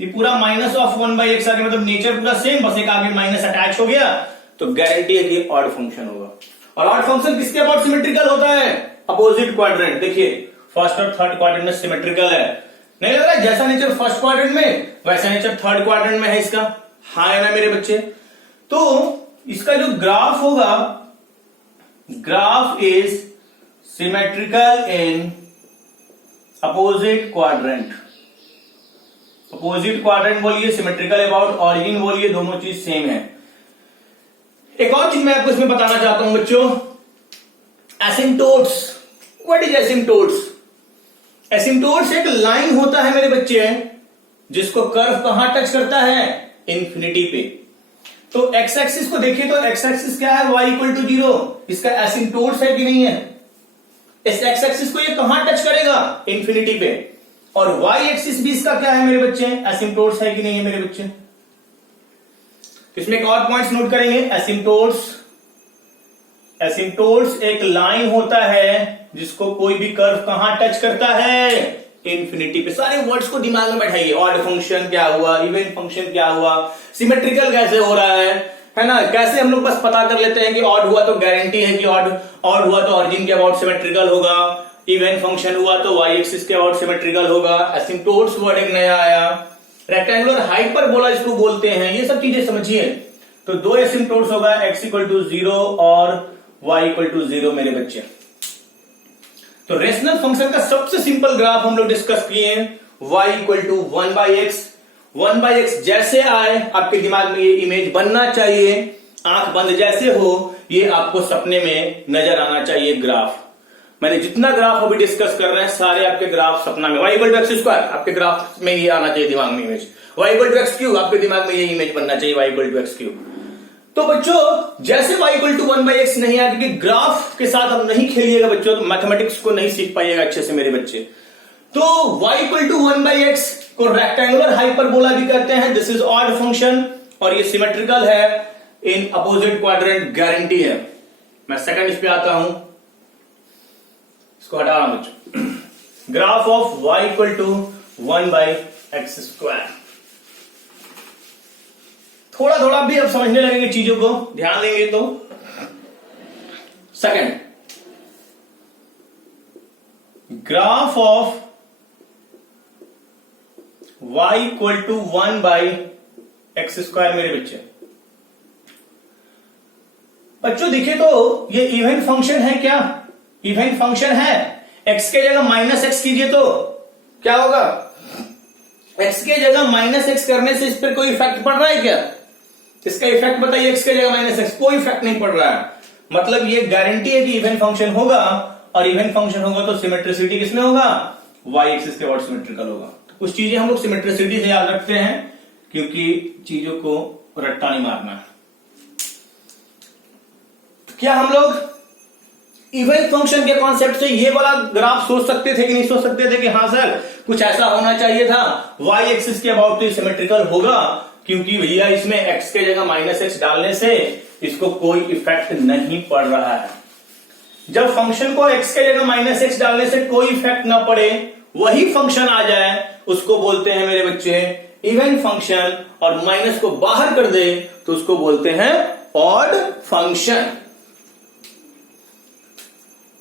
ये पूरा माइनस ऑफ 1/x आ गया, मतलब नेचर पूरा सेम, बस एक आगे माइनस अटैच हो गया, तो गारंटी है कि ऑड फंक्शन होगा। और ऑड फंक्शन किसके अबाउट सिमेट्रिकल होता है? Opposite quadrant. देखिए फर्स्ट और थर्ड क्वाड्रेंट में सिमेट्रिकल है, नहीं लग रहा है? जैसा नेचर फर्स्ट क्वाड्रेंट में वैसा नेचर थर्ड क्वाड्रेंट में है इसका। हाँ है ना मेरे बच्चे? तो इसका जो ग्राफ होगा, graph is symmetrical in opposite quadrant. Opposite quadrant बोलिए, सिमेट्रिकल अबाउट ऑरिजिन बोलिए, दोनों चीज सेम है। एक और चीज मैं आपको इसमें बताना चाहता हूं बच्चों, asymptotes. What is asymptotes? Asymptotes एक लाइन होता है मेरे बच्चे जिसको कर्व कहां टच करता है? इंफिनिटी पे। तो एक्स एक्सिस को देखिए तो एक्स एक्सिस क्या है? y equal to 0। इसका एसिम्प्टोट्स है कि नहीं है? इस एक्स एक्सिस को ये कहां टच करेगा? इंफिनिटी पे। और y एक्सिस भी इसका क्या है मेरे बच्चे? एसिम्प्टोट्स है कि नहीं है मेरे बच्चे? इसमें एक और पॉइंट्स नोट करेंगे। एसिम्प्टोट्स एक लाइन होता है जिसको कोई भी कर्व कहां टच करता है? इंफिनिटी पे। सारे वर्ड्स को दिमाग में बैठाइए। ऑड फंक्शन क्या हुआ, इवन फंक्शन क्या हुआ, सिमेट्रिकल कैसे हो रहा है ना? कैसे हम लोग बस पता कर लेते हैं कि ऑड हुआ तो गारंटी है कि ऑड हुआ तो ऑरिजिन के अबाउट सिमेट्रिकल होगा, इवन फंक्शन हुआ तो y एक्सिस के अबाउट सिमेट्रिकल होगा। एसिम्प्टोट्स वर्ड एक नया आया, रेक्टेंगुलर हाइपरबोला इसको बोलते हैं। ये सब चीजें समझिए। तो दो एसिम्प्टोट्स होगा, x इक्वल टू 0 और y इक्वल टू 0 मेरे बच्चे। तो रेशनल फंक्शन का सबसे सिंपल ग्राफ हम लोग डिस्कस किए हैं, y equal to 1/x। 1/x जैसे आए आपके दिमाग में ये इमेज बनना चाहिए, आंख बंद जैसे हो ये आपको सपने में नजर आना चाहिए ग्राफ। मैंने जितना ग्राफ अभी डिस्कस कर रहे हैं सारे आपके ग्राफ सपना में, y equal to x square आपके ग्राफ में ये आना चाहिए दिमाग में image, y equal to x cube आपके दिमाग में ये इमेज बनना चाहिए, y equal to x cube. तो बच्चों जैसे y इक्वल टू 1/x नहीं आया, क्योंकि ग्राफ के साथ हम नहीं खेलिएगा बच्चों तो मैथमेटिक्स को नहीं सीख पाइएगा अच्छे से मेरे बच्चे। तो y इक्वल टू 1/x को रेक्टेंगुलर हाइपरबोला भी कहते हैं। दिस इज ऑड फंक्शन और ये सिमेट्रिकल है इन अपोजिट क्वाड्रेंट, गारंटी है। मैं सेकंड इस पे आता हूं, इसको हटा रहा हूं बच्चों। Graph of y equal to 1/x²। थोड़ा थोड़ा भी अब समझने लगेंगे चीजों को, ध्यान देंगे तो। Second, graph of y equal to 1/x² मेरे बच्चे। बच्चों देखिए तो ये इवेंट फंक्शन है क्या? इवेंट फंक्शन है। x के जगह -x कीजिए तो क्या होगा? x के जगह -x करने से इस पर कोई इफेक्ट पड़ रहा है क्या? इसका इफेक्ट बताइए। x के जगह -x, कोई इफेक्ट नहीं पड़ रहा है। मतलब ये गारंटी है कि इवेंट फंक्शन होगा, और इवेंट फंक्शन होगा तो सिमेट्रिसिटी किसमें होगा? y एक्सिस के और सिमेट्रिकल होगा। तो कुछ चीजें हम लोग सिमेट्रिसिटी से याद रखते हैं, क्योंकि चीजों को रट्टा नहीं मारना है। क्या हम लोग इवेंट फंक्शन के कॉन्सेप्ट से ये वाला ग्राफ सोच सकते थे कि नहीं सोच सकते थे कि हाँ सर कुछ ऐसा होना चाहिए था, y एक्सिस के अबाउट तो सिमेट्रिकल होगा, क्योंकि भैया इसमें x के जगह -x डालने से इसको कोई इफेक्ट नहीं पड़ रहा है। जब फंक्शन को x के जगह -x डालने से कोई इफेक्ट ना पड़े, वही फंक्शन आ जाए, उसको बोलते हैं मेरे बच्चे इवेंट फंक्शन, और माइनस को बाहर कर दे तो उसको बोलते हैं ऑड फंक्शन।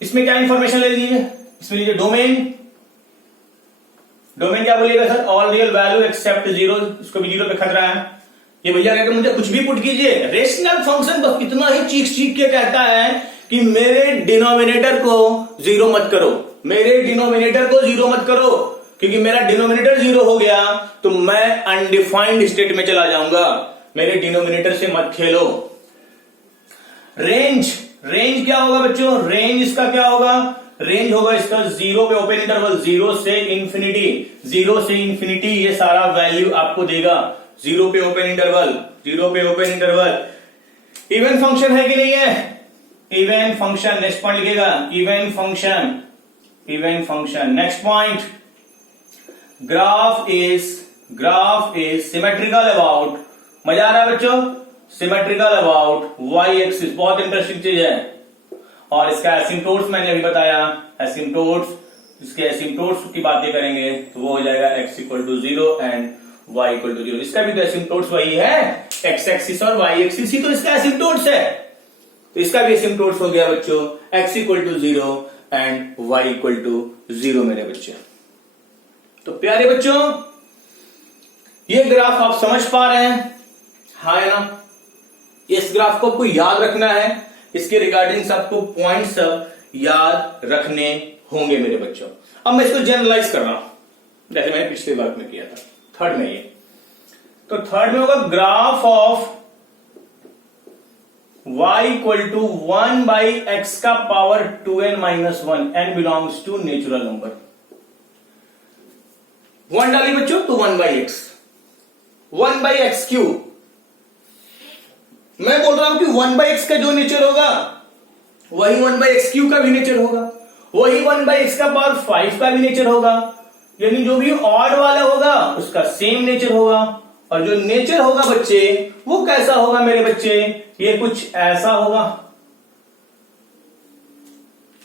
इसमें क्या इंफॉर्मेशन ले लीजिए? इसमें लीजिए डोमेन। डोमेन क्या बोलिएगा sir? All real value except 0। इसको भी 0 पे खतरा है। ये भैया कहते मुझे कुछ भी पुट कीजिए। रेशनल फंक्शन बस इतना ही चीख चीख के कहता है कि मेरे डिनोमिनेटर को 0 मत करो, मेरे डिनोमिनेटर को 0 मत करो, क्योंकि मेरा डिनोमिनेटर 0 हो गया तो मैं अनडिफाइंड स्टेट में चला जाऊंगा। मेरे डिनोमिनेटर से मत खेलो। रेंज, रेंज क्या होगा बच्चों? रेंज इसका क्या होगा? रेंज होगा इसका 0 पे ओपन इंटरवल, 0 से इंफिनिटी, 0 से इंफिनिटी ये सारा वैल्यू आपको देगा। 0 पे ओपन इंटरवल, 0 पे ओपन इंटरवल। इवेंट फंक्शन है कि नहीं है? Event function. नेक्स्ट पॉइंट लिखेगा event function, event function. Next point, graph is symmetrical about, मजा आ रहा है बच्चों? Symmetrical about y axis. बहुत इंटरेस्टिंग चीज है। और इसका एसिम्प्टोट्स मैंने अभी बताया, एसिम्प्टोट्स, इसके एसिम्प्टोट्स की बातें करेंगे तो वो हो जाएगा x equal to 0 and y equal to 0। इसका भी तो एसिम्प्टोट्स वही है, x एक्सिस और y एक्सिस ही तो इसका एसिम्प्टोट्स है। तो इसका भी एसिम्प्टोट्स हो गया बच्चों x equal to 0 and y equal to 0 मेरे बच्चे। तो प्यारे बच्चों, ये ग्राफ आप समझ पा रहे हैं? हाँ है ना? इस ग्राफ को आपको याद रखना है, इसके रिगार्डिंग सबको पॉइंट्स सब याद रखने होंगे मेरे बच्चों। अब मैं इसको जनरलाइज कर रहा हूं, जैसे मैंने पिछले वर्ग में किया था, थर्ड में ये। तो थर्ड में होगा graph of y equal to 1/x का power 2n-1 n belongs to natural number. 1 डालिए बच्चों तो 1/x, 1/x3। मैं बोल रहा हूं कि 1/x का जो नेचर होगा वही 1/x³ का भी नेचर होगा, वही 1/x का पावर 5 का भी नेचर होगा। यानी जो भी ऑड वाला होगा उसका सेम नेचर होगा। और जो नेचर होगा बच्चे वो कैसा होगा मेरे बच्चे? ये कुछ ऐसा होगा।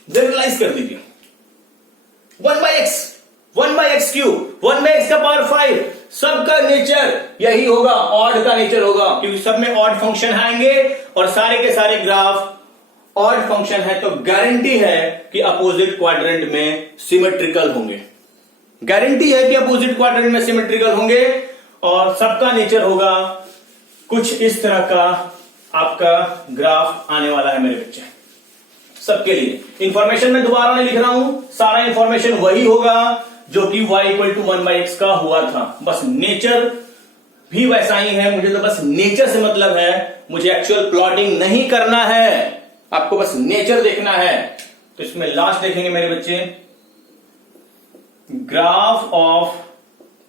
जनरलाइज कर दीजिए। 1/x, 1/x³ 1/x का पावर 5, सबका नेचर यही होगा, ऑड का नेचर होगा, क्योंकि सब में ऑड फंक्शन आएंगे और सारे के सारे ग्राफ ऑड फंक्शन है। तो गारंटी है कि अपोजिट क्वाड्रेंट में सिमेट्रिकल होंगे। गारंटी है कि अपोजिट क्वाड्रेंट में सिमेट्रिकल होंगे और सबका नेचर होगा कुछ इस तरह का। आपका ग्राफ आने वाला है मेरे बच्चे सबके लिए। इंफॉर्मेशन में दोबारा नहीं लिख रहा हूं, सारा इंफॉर्मेशन वही होगा जो कि y इक्वल टू 1/x का हुआ था। बस नेचर भी वैसा ही है। मुझे तो बस नेचर से मतलब है, मुझे एक्चुअल प्लॉटिंग नहीं करना है, आपको बस नेचर देखना है। तो इसमें लास्ट देखेंगे मेरे बच्चे, graph of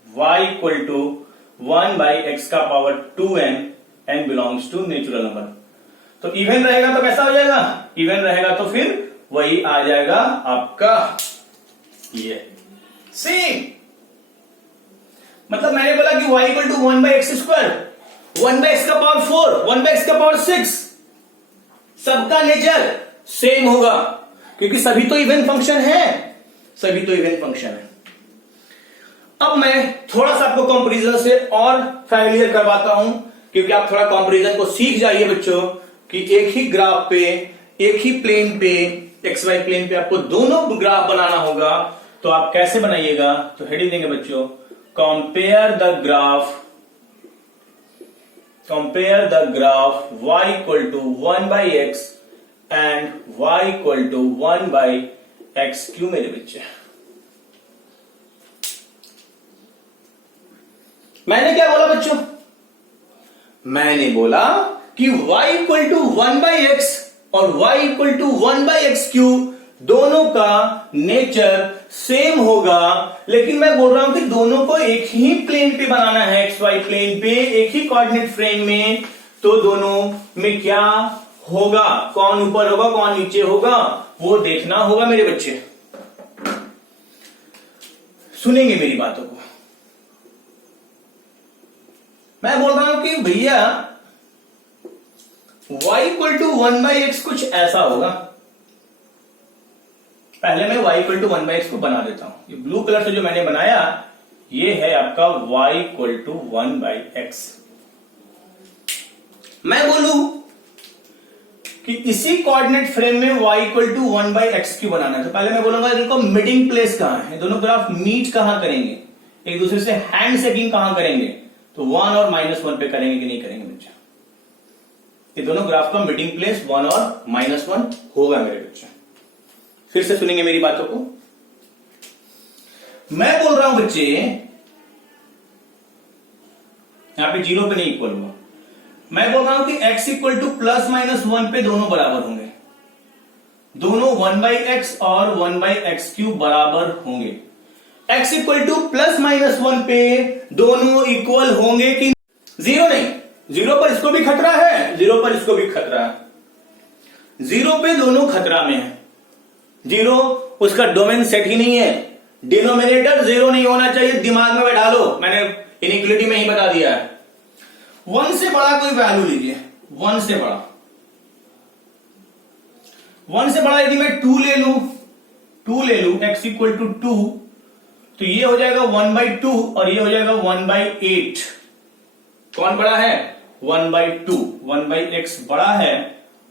y equal to 1/x का power 2n n belongs to natural number. तो इवन रहेगा तो कैसा हो जाएगा? इवन रहेगा तो फिर वही आ जाएगा आपका ये। सेम। मतलब मैंने बोला कि y equal to 1/x², 1/x का पावर 4, 1/x का पावर 6, सबका नेचर सेम होगा, क्योंकि सभी तो इवन फंक्शन है, सभी तो इवन फंक्शन है। अब मैं थोड़ा सा आपको कंपैरिजन से और फैमिलियर करवाता हूं, क्योंकि आप थोड़ा कंपैरिजन को सीख जाइए बच्चों, कि एक ही ग्राफ पे, एक ही प्लेन पे, एक्स वाई प्लेन पे आपको दोनों ग्राफ बनाना होगा। तो आप कैसे बनाइएगा? तो हेडिंग देंगे बच्चों, compare the graph y equal to 1/x and y equal to 1/x³ मेरे बच्चे। मैंने क्या बोला बच्चों? मैंने बोला कि y इक्वल टू 1/x और y इक्वल टू 1/x³ दोनों का नेचर सेम होगा, लेकिन मैं बोल रहा हूं कि दोनों को एक ही प्लेन पे बनाना है, एक्स वाई प्लेन पे, एक ही कोऑर्डिनेट फ्रेम में। तो दोनों में क्या होगा, कौन ऊपर होगा कौन नीचे होगा, वो देखना होगा मेरे बच्चे। सुनेंगे मेरी बातों को। मैं बोल रहा हूं कि भैया y इक्वल टू 1/x कुछ ऐसा होगा। पहले मैं y इक्वल टू 1/x को बना देता हूं। ये ब्लू कलर से जो मैंने बनाया, ये है आपका y इक्वल टू 1/x। मैं बोलूं कि इसी कोऑर्डिनेट फ्रेम में y इक्वल टू 1/x³ बनाना है, तो पहले मैं बोलूंगा इनको मीटिंग प्लेस कहां है, दोनों ग्राफ मीट कहां करेंगे, एक दूसरे से हैंड शेकिंग कहां करेंगे, तो 1 और -1 पे करेंगे कि नहीं करेंगे बच्चा? ये दोनों ग्राफ का मीटिंग प्लेस 1 और -1 होगा मेरे बच्चे। फिर से सुनेंगे मेरी बातों को। मैं बोल रहा हूं बच्चे, यहां पे 0 पे नहीं इक्वल हुआ। मैं बोल रहा हूं कि x इक्वल टू +-1 पे दोनों बराबर होंगे, दोनों 1/x और 1/x³ बराबर होंगे। x इक्वल टू +-1 पे दोनों इक्वल होंगे कि 0 नहीं, 0 पर इसको भी खतरा है, 0 पर इसको भी खतरा है। 0 पे दोनों खतरा में है। 0 उसका डोमेन सेट ही नहीं है, डिनोमिनेटर 0 नहीं होना चाहिए, दिमाग में बैठा लो, मैंने इनइक्वलिटी में ही बता दिया है। 1 से बड़ा कोई वैल्यू लीजिए, 1 से बड़ा, 1 से बड़ा यदि मैं 2 ले लू x इक्वल टू 2, तो ये हो जाएगा 1/2 और ये हो जाएगा 1/8। कौन बड़ा है? 1/2, 1/x बड़ा है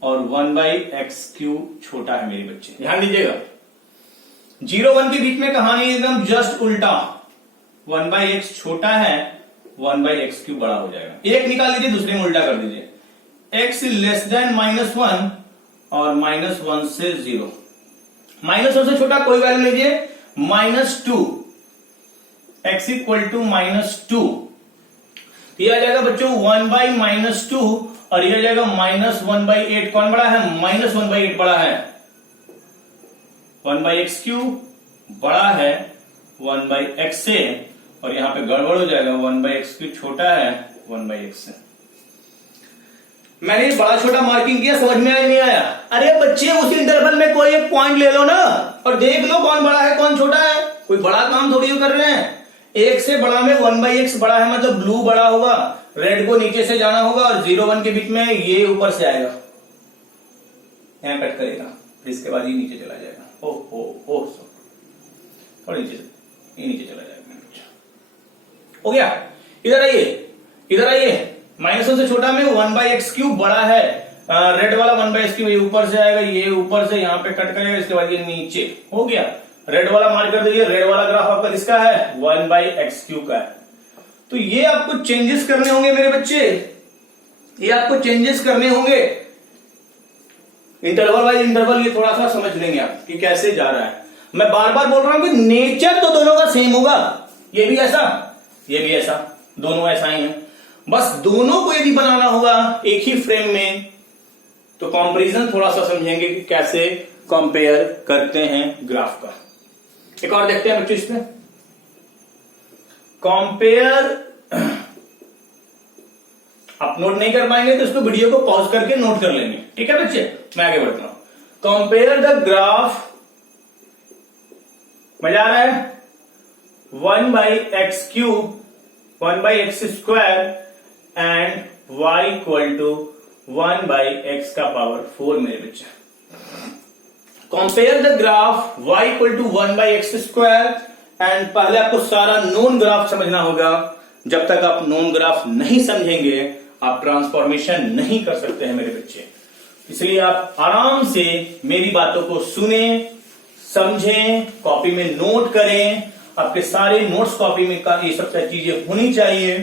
और 1/x³ छोटा है मेरे बच्चे। ध्यान दीजिएगा, 0-1 के बीच में कहानी एकदम जस्ट उल्टा, 1/x छोटा है, 1/x³ बड़ा हो जाएगा। एक निकाल लीजिए, दूसरे में उल्टा कर दीजिए, x लेस देन -1 और -1 से 0। -1 से छोटा कोई वैल्यू लीजिए, -2, x इक्वल टू -2, ये आ जाएगा बच्चों 1/-2 और ये आ जाएगा -1/8। कौन बड़ा है? -1/8 बड़ा है, 1/x³ बड़ा है 1/x से, और यहां पे गड़बड़ हो जाएगा, 1/x³ छोटा है 1/x से। मैंने बड़ा छोटा मार्किंग किया, समझ में आया नहीं आया? अरे बच्चे, उस इंटरवल में कोई एक पॉइंट ले लो ना और देख लो कौन बड़ा है कौन छोटा है। कोई बड़ा काम थोड़ी कर रहे हैं। एक से बड़ा में 1/x बड़ा है, मतलब ब्लू बड़ा होगा, रेड को नीचे से जाना होगा और 0-1 के बीच में ये ऊपर से आएगा, यहां कट करेगा, फिर इसके बाद ये नीचे चला जाएगा। ओह थोड़ा नीचे से ये नीचे चला जाएगा। हो गया? इधर आइए, -1 से छोटा में 1/x³ बड़ा है, रेड वाला 1/x³ ये ऊपर से आएगा, ये ऊपर से यहां पे कट करेगा, इसके बाद ये नीचे। हो गया? रेड वाला मार्क कर दीजिए, रेड वाला ग्राफ आपका किसका है? 1/x³ का है। तो ये आपको चेंजेस करने होंगे मेरे बच्चे, ये आपको चेंजेस करने होंगे। इंटरवल वाइज इंटरवल ये थोड़ा सा समझ लेंगे आप कि कैसे जा रहा है। मैं बार बार बोल रहा हूं कि नेचर तो दोनों का सेम होगा, ये भी ऐसा, ये भी ऐसा, दोनों ऐसा ही है। बस दोनों को यदि बनाना होगा एक ही फ्रेम में, तो कंपैरिजन थोड़ा सा समझेंगे कि कैसे कंपेयर करते हैं ग्राफ का। एक और देखते हैं बच्चों इसमें, कंपेयर। आप नोट नहीं कर पाएंगे तो इसको वीडियो को पॉज करके नोट कर लेंगे, ठीक है बच्चे? मैं आगे बढ़ता हूं। कंपेयर द ग्राफ, मजा आ रहा है? 1/x³ 1/x² and y equal to 1/x⁴ मेरे बच्चे। Compare the graph y equal to 1/x² and पहले आपको सारा नोन ग्राफ समझना होगा। जब तक आप नोन ग्राफ नहीं समझेंगे आप ट्रांसफॉर्मेशन नहीं कर सकते हैं मेरे बच्चे। इसलिए आप आराम से मेरी बातों को सुने, समझें, कॉपी में नोट करें। आपके सारे नोट्स कॉपी में का ये सब चीजें होनी चाहिए,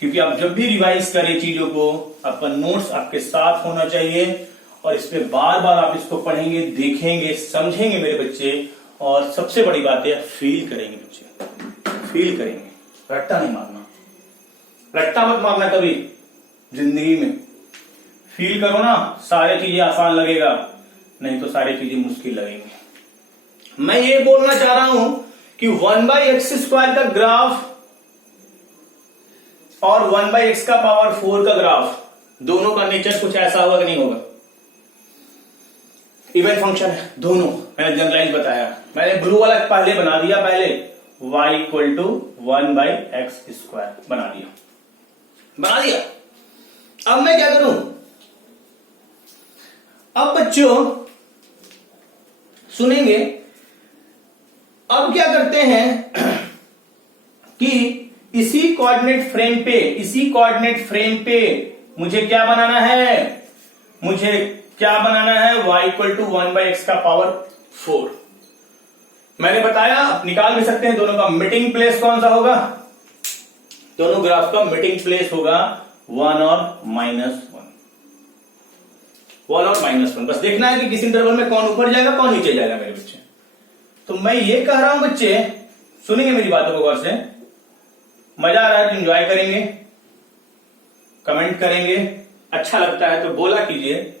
क्योंकि आप जब भी रिवाइज करें चीजों को आपका नोट्स आपके साथ होना चाहिए और इस पे बार बार आप इसको पढ़ेंगे, देखेंगे, समझेंगे मेरे बच्चे। और सबसे बड़ी बात है फील करेंगे बच्चे, फील करेंगे, रट्टा नहीं मारना, रट्टा मत मारना कभी जिंदगी में। फील करो ना, सारी चीजें आसान लगेगा, नहीं तो सारी चीजें मुश्किल लगेंगी। मैं ये बोलना चाह रहा हूं कि 1/x² का ग्राफ और 1/x⁴ का ग्राफ दोनों का नेचर कुछ ऐसा होगा कि नहीं होगा। इवन फंक्शन है दोनों, मैंने जनरलाइज बताया। मैंने ब्लू वाला पहले बना दिया, पहले y इक्वल टू 1/x² बना दिया। अब मैं क्या करूं? अब बच्चों सुनेंगे, अब क्या करते हैं कि इसी कोऑर्डिनेट फ्रेम पे मुझे क्या बनाना है? मुझे क्या बनाना है? y equal to 1/x⁴। मैंने बताया आप निकाल भी सकते हैं दोनों का मीटिंग प्लेस कौन सा होगा। दोनों ग्राफ का मीटिंग प्लेस होगा 1 और -1। 1 और -1 बस देखना है कि किस इंटरवल में कौन ऊपर जाएगा कौन नीचे जाएगा मेरे बच्चे। तो मैं ये कह रहा हूं बच्चे, सुनेंगे मेरी बातों को गौर से, मजा आ रहा है तो एंजॉय करेंगे, कमेंट करेंगे, अच्छा लगता है तो बोला कीजिए,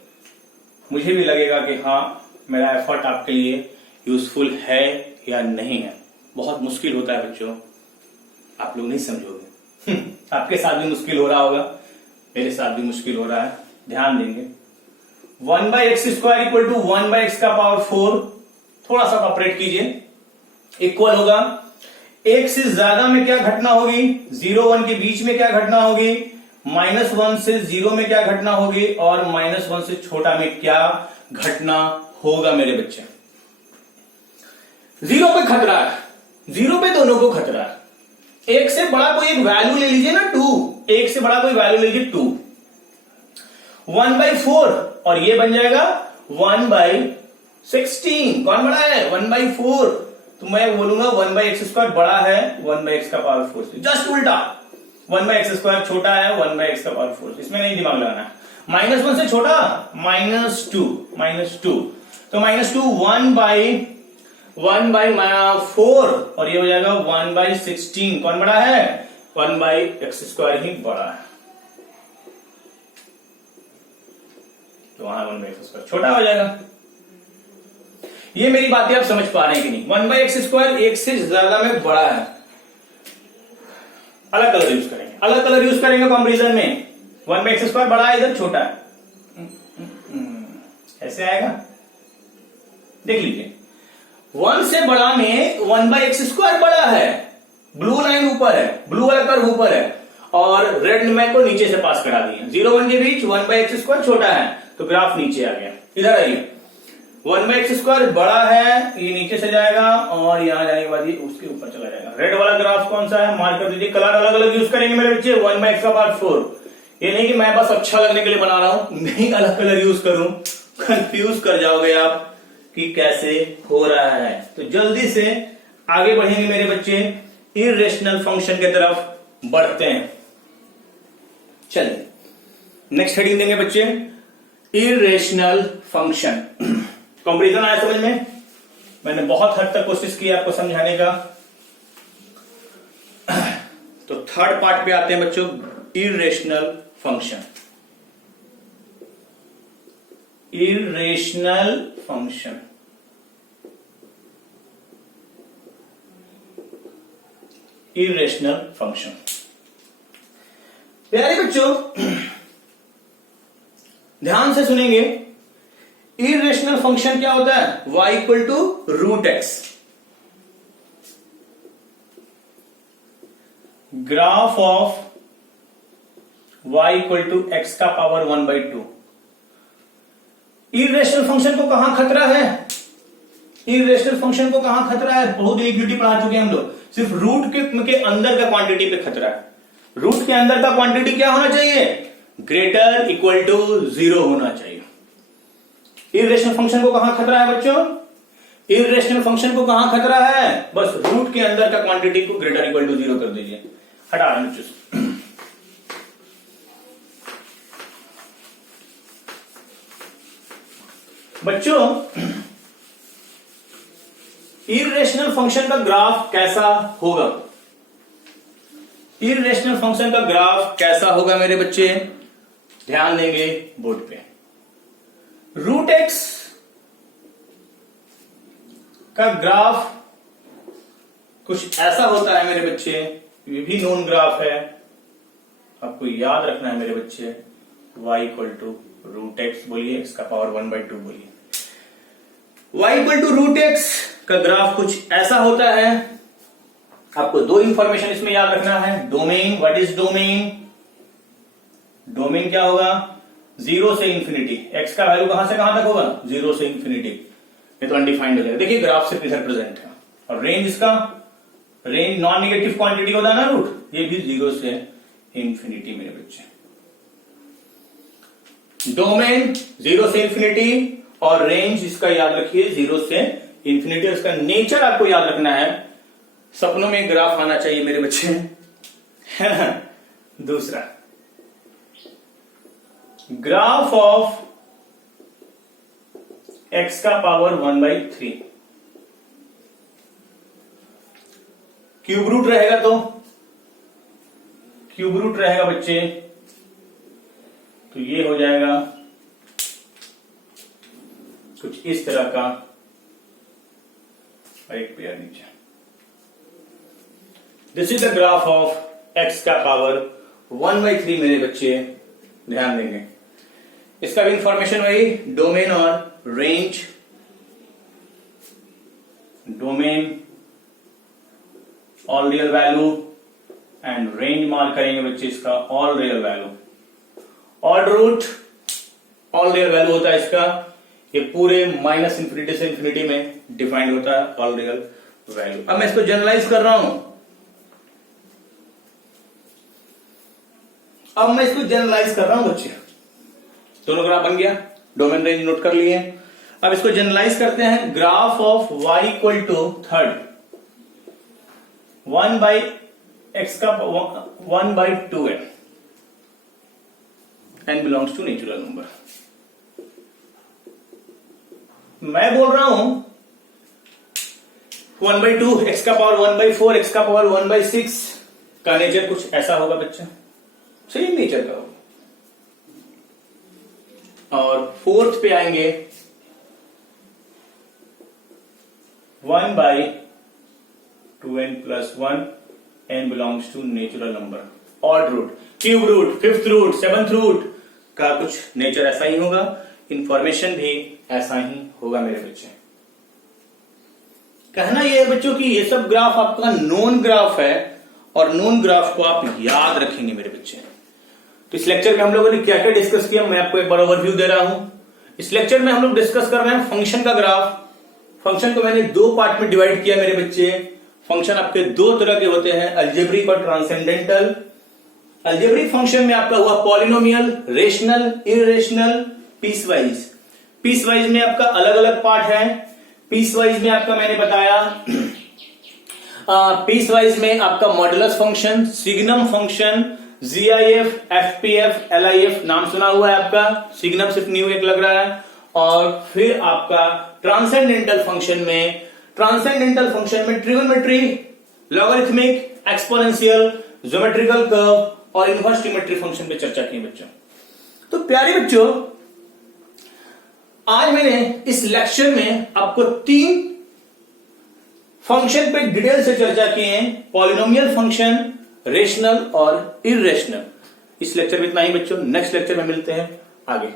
मुझे भी लगेगा कि हाँ मेरा एफर्ट आपके लिए यूजफुल है या नहीं है। बहुत मुश्किल होता है बच्चों, आप लोग नहीं समझोगे। आपके साथ भी मुश्किल हो रहा होगा, मेरे साथ भी मुश्किल हो रहा है, ध्यान देंगे। 1/x² इक्वल टू 1/x⁴ थोड़ा सा ऑपरेट कीजिए, इक्वल होगा। एक से ज्यादा में क्या घटना होगी? 0 1 के बीच में क्या घटना होगी? -1 से 0 में क्या घटना होगी? और -1 से छोटा में क्या घटना होगा मेरे बच्चे? 0 पे खतरा है, 0 पे दोनों को खतरा है। एक से बड़ा कोई एक वैल्यू ले लीजिए ना, 2, एक से बड़ा कोई वैल्यू ले लीजिए 2, 1/4 और ये बन जाएगा 1/16। कौन बड़ा है? 1/4। तो मैं बोलूंगा 1/x² बड़ा है 1/x⁴ से, जस्ट उल्टा। 1/x² छोटा है 1/x⁴ से, इसमें नहीं दिमाग लगाना। -1 से छोटा -2 तो -2 1/4 और ये हो जाएगा 1/16। कौन बड़ा है? 1/x² ही बड़ा है, तो वहां 1/x² छोटा हो जाएगा। ये मेरी बातें आप समझ पा रहे हैं कि नहीं? 1/x² एक से ज्यादा में बड़ा है। अलग कलर यूज करेंगे कंपैरिजन में। 1/x² बड़ा है, इधर छोटा है, ऐसे आएगा, देख लीजिए। 1 से बड़ा में 1/x² बड़ा है, ब्लू लाइन ऊपर है, ब्लू वाला कर्व ऊपर है और रेड में को नीचे से पास करा दिया। 0 1 के बीच 1/x² छोटा है तो ग्राफ नीचे आ गया। इधर आइए, 1/x² बड़ा है, ये नीचे से जाएगा और यहां जाने के बाद ये उसके ऊपर चला जाएगा। रेड वाला ग्राफ कौन सा है? मार्क कर दीजिए। कलर अलग अलग यूज करेंगे मेरे बच्चे। 1/x⁴। ये नहीं कि मैं बस अच्छा लगने के लिए बना रहा हूं, नहीं अलग कलर यूज करूं, कंफ्यूज कर जाओगे आप कि कैसे हो रहा है। तो जल्दी से आगे बढ़ेंगे मेरे बच्चे, इर्रेशनल फंक्शन की तरफ बढ़ते हैं। चलिए नेक्स्ट हेडिंग देंगे बच्चे, इर्रेशनल फंक्शन। कंपैरिजन आया समझ में? मैंने बहुत हद तक कोशिश की आपको समझाने का। तो थर्ड पार्ट पे आते हैं बच्चों, irrational function. Irrational function, irrational function. प्यारे बच्चों ध्यान से सुनेंगे, इर्रेशनल फंक्शन क्या होता है? y equal to √x। Graph of y equal to x का पावर 1/2। इरेशनल फंक्शन को कहां खतरा है? इरेशनल फंक्शन को कहां खतरा है? बहुत इक्विटी पढ़ा चुके हैं हम लोग। सिर्फ रूट के अंदर का क्वांटिटी पे खतरा है। रूट के अंदर का क्वांटिटी क्या होना चाहिए? ग्रेटर इक्वल टू 0 होना चाहिए। इरेशनल फंक्शन को कहां खतरा है बच्चों? इरेशनल फंक्शन को कहां खतरा है? बस रूट के अंदर का क्वांटिटी को ग्रेटर इक्वल टू 0 कर दीजिए। हटा बच्चों। बच्चों इरेशनल फंक्शन का ग्राफ कैसा होगा? इरेशनल फंक्शन का ग्राफ कैसा होगा मेरे बच्चे? ध्यान देंगे बोर्ड पे। रूट एक्स का ग्राफ कुछ ऐसा होता है मेरे बच्चे। ये भी नोन ग्राफ है, आपको याद रखना है मेरे बच्चे। y equal to root X बोलिए, एक्स का पावर 1/2 बोलिए। y equal to root X का ग्राफ कुछ ऐसा होता है। आपको दो इंफॉर्मेशन इसमें याद रखना है। Domain, what is domain? Domain क्या होगा? 0 से इंफिनिटी। x का वैल्यू कहां से कहां तक होगा? 0 से इंफिनिटी। ये तो अनडिफाइंड हो जाएगा। देखिए ग्राफ से किधर प्रेजेंट है। और रेंज इसका, रेंज नॉन नेगेटिव क्वांटिटी होता है ना रूट, ये भी 0 से इंफिनिटी मेरे बच्चे। डोमेन 0 से इंफिनिटी और रेंज इसका याद रखिए 0 से इंफिनिटी। इसका नेचर आपको याद रखना है। सपनों में ग्राफ आना चाहिए मेरे बच्चे, है ना। दूसरा, ग्राफ ऑफ एक्स का पावर 1/3। क्यूब रूट रहेगा तो क्यूब रूट रहेगा बच्चे, तो ये हो जाएगा कुछ इस तरह का। एक पेयर नीचे। This is the graph of x का पावर 1/3 मेरे बच्चे, ध्यान देंगे। इसका भी इंफॉर्मेशन वही, डोमेन और range. Domain all real value and range mark करेंगे बच्चे इसका all real value. Odd root all real value होता है इसका। ये पूरे माइनस इंफिनिटी से इंफिनिटी में डिफाइंड होता है ऑल रियल वैल्यू। अब मैं इसको जनरलाइज कर रहा हूं। बच्चे, दोनों ग्राफ बन गया, डोमेन रेंज नोट कर लिए। अब इसको जनरलाइज करते हैं। Graph of y equal to third 1/x का 1/2 है। n belongs to natural number. मैं बोल रहा हूं 1/2, x का पावर 1/4, x का पावर 1/6 का नेचर कुछ ऐसा होगा बच्चा, सेम नेचर का होगा। और फोर्थ पे आएंगे 1/2n + 1, n belongs to natural number. Odd root, cube root, fifth root, seventh root का कुछ नेचर ऐसा ही होगा। इंफॉर्मेशन भी ऐसा ही होगा मेरे बच्चे। कहना यह है बच्चों कि ये सब ग्राफ आपका नोन ग्राफ है और नोन ग्राफ को आप याद रखेंगे मेरे बच्चे। तो इस लेक्चर में हम लोगों ने क्या क्या डिस्कस किया, मैं आपको एक बार ओवरव्यू दे रहा हूं। इस लेक्चर में हम लोग डिस्कस कर रहे हैं फंक्शन का ग्राफ। फंक्शन को मैंने दो पार्ट में डिवाइड किया मेरे बच्चे। फंक्शन आपके दो तरह के होते हैं, अलजेब्रिक और ट्रांसेंडेंटल। अलजेब्रिक फंक्शन में आपका हुआ polynomial, rational, irrational, piecewise. Piecewise में आपका अलग अलग पार्ट है। पीसवाइज में आपका मैंने बताया, पीसवाइज में आपका modulus function, signum function, GIF, FPF, LIF नाम सुना हुआ है आपका। सिग्नम सिर्फ न्यू एक लग रहा है। और फिर आपका ट्रांसेंडेंटल फंक्शन में, trigonometry, logarithmic, exponential, geometrical curve और इनवर्स ट्रिमेट्री फंक्शन पे चर्चा की बच्चों। तो प्यारे बच्चों, आज मैंने इस लेक्चर में आपको 3 फंक्शन पे डिटेल से चर्चा की है, पॉलिनोमियल फंक्शन, रेशनल और इरेशनल। इस लेक्चर में इतना ही बच्चों। नेक्स्ट लेक्चर में मिलते हैं आगे।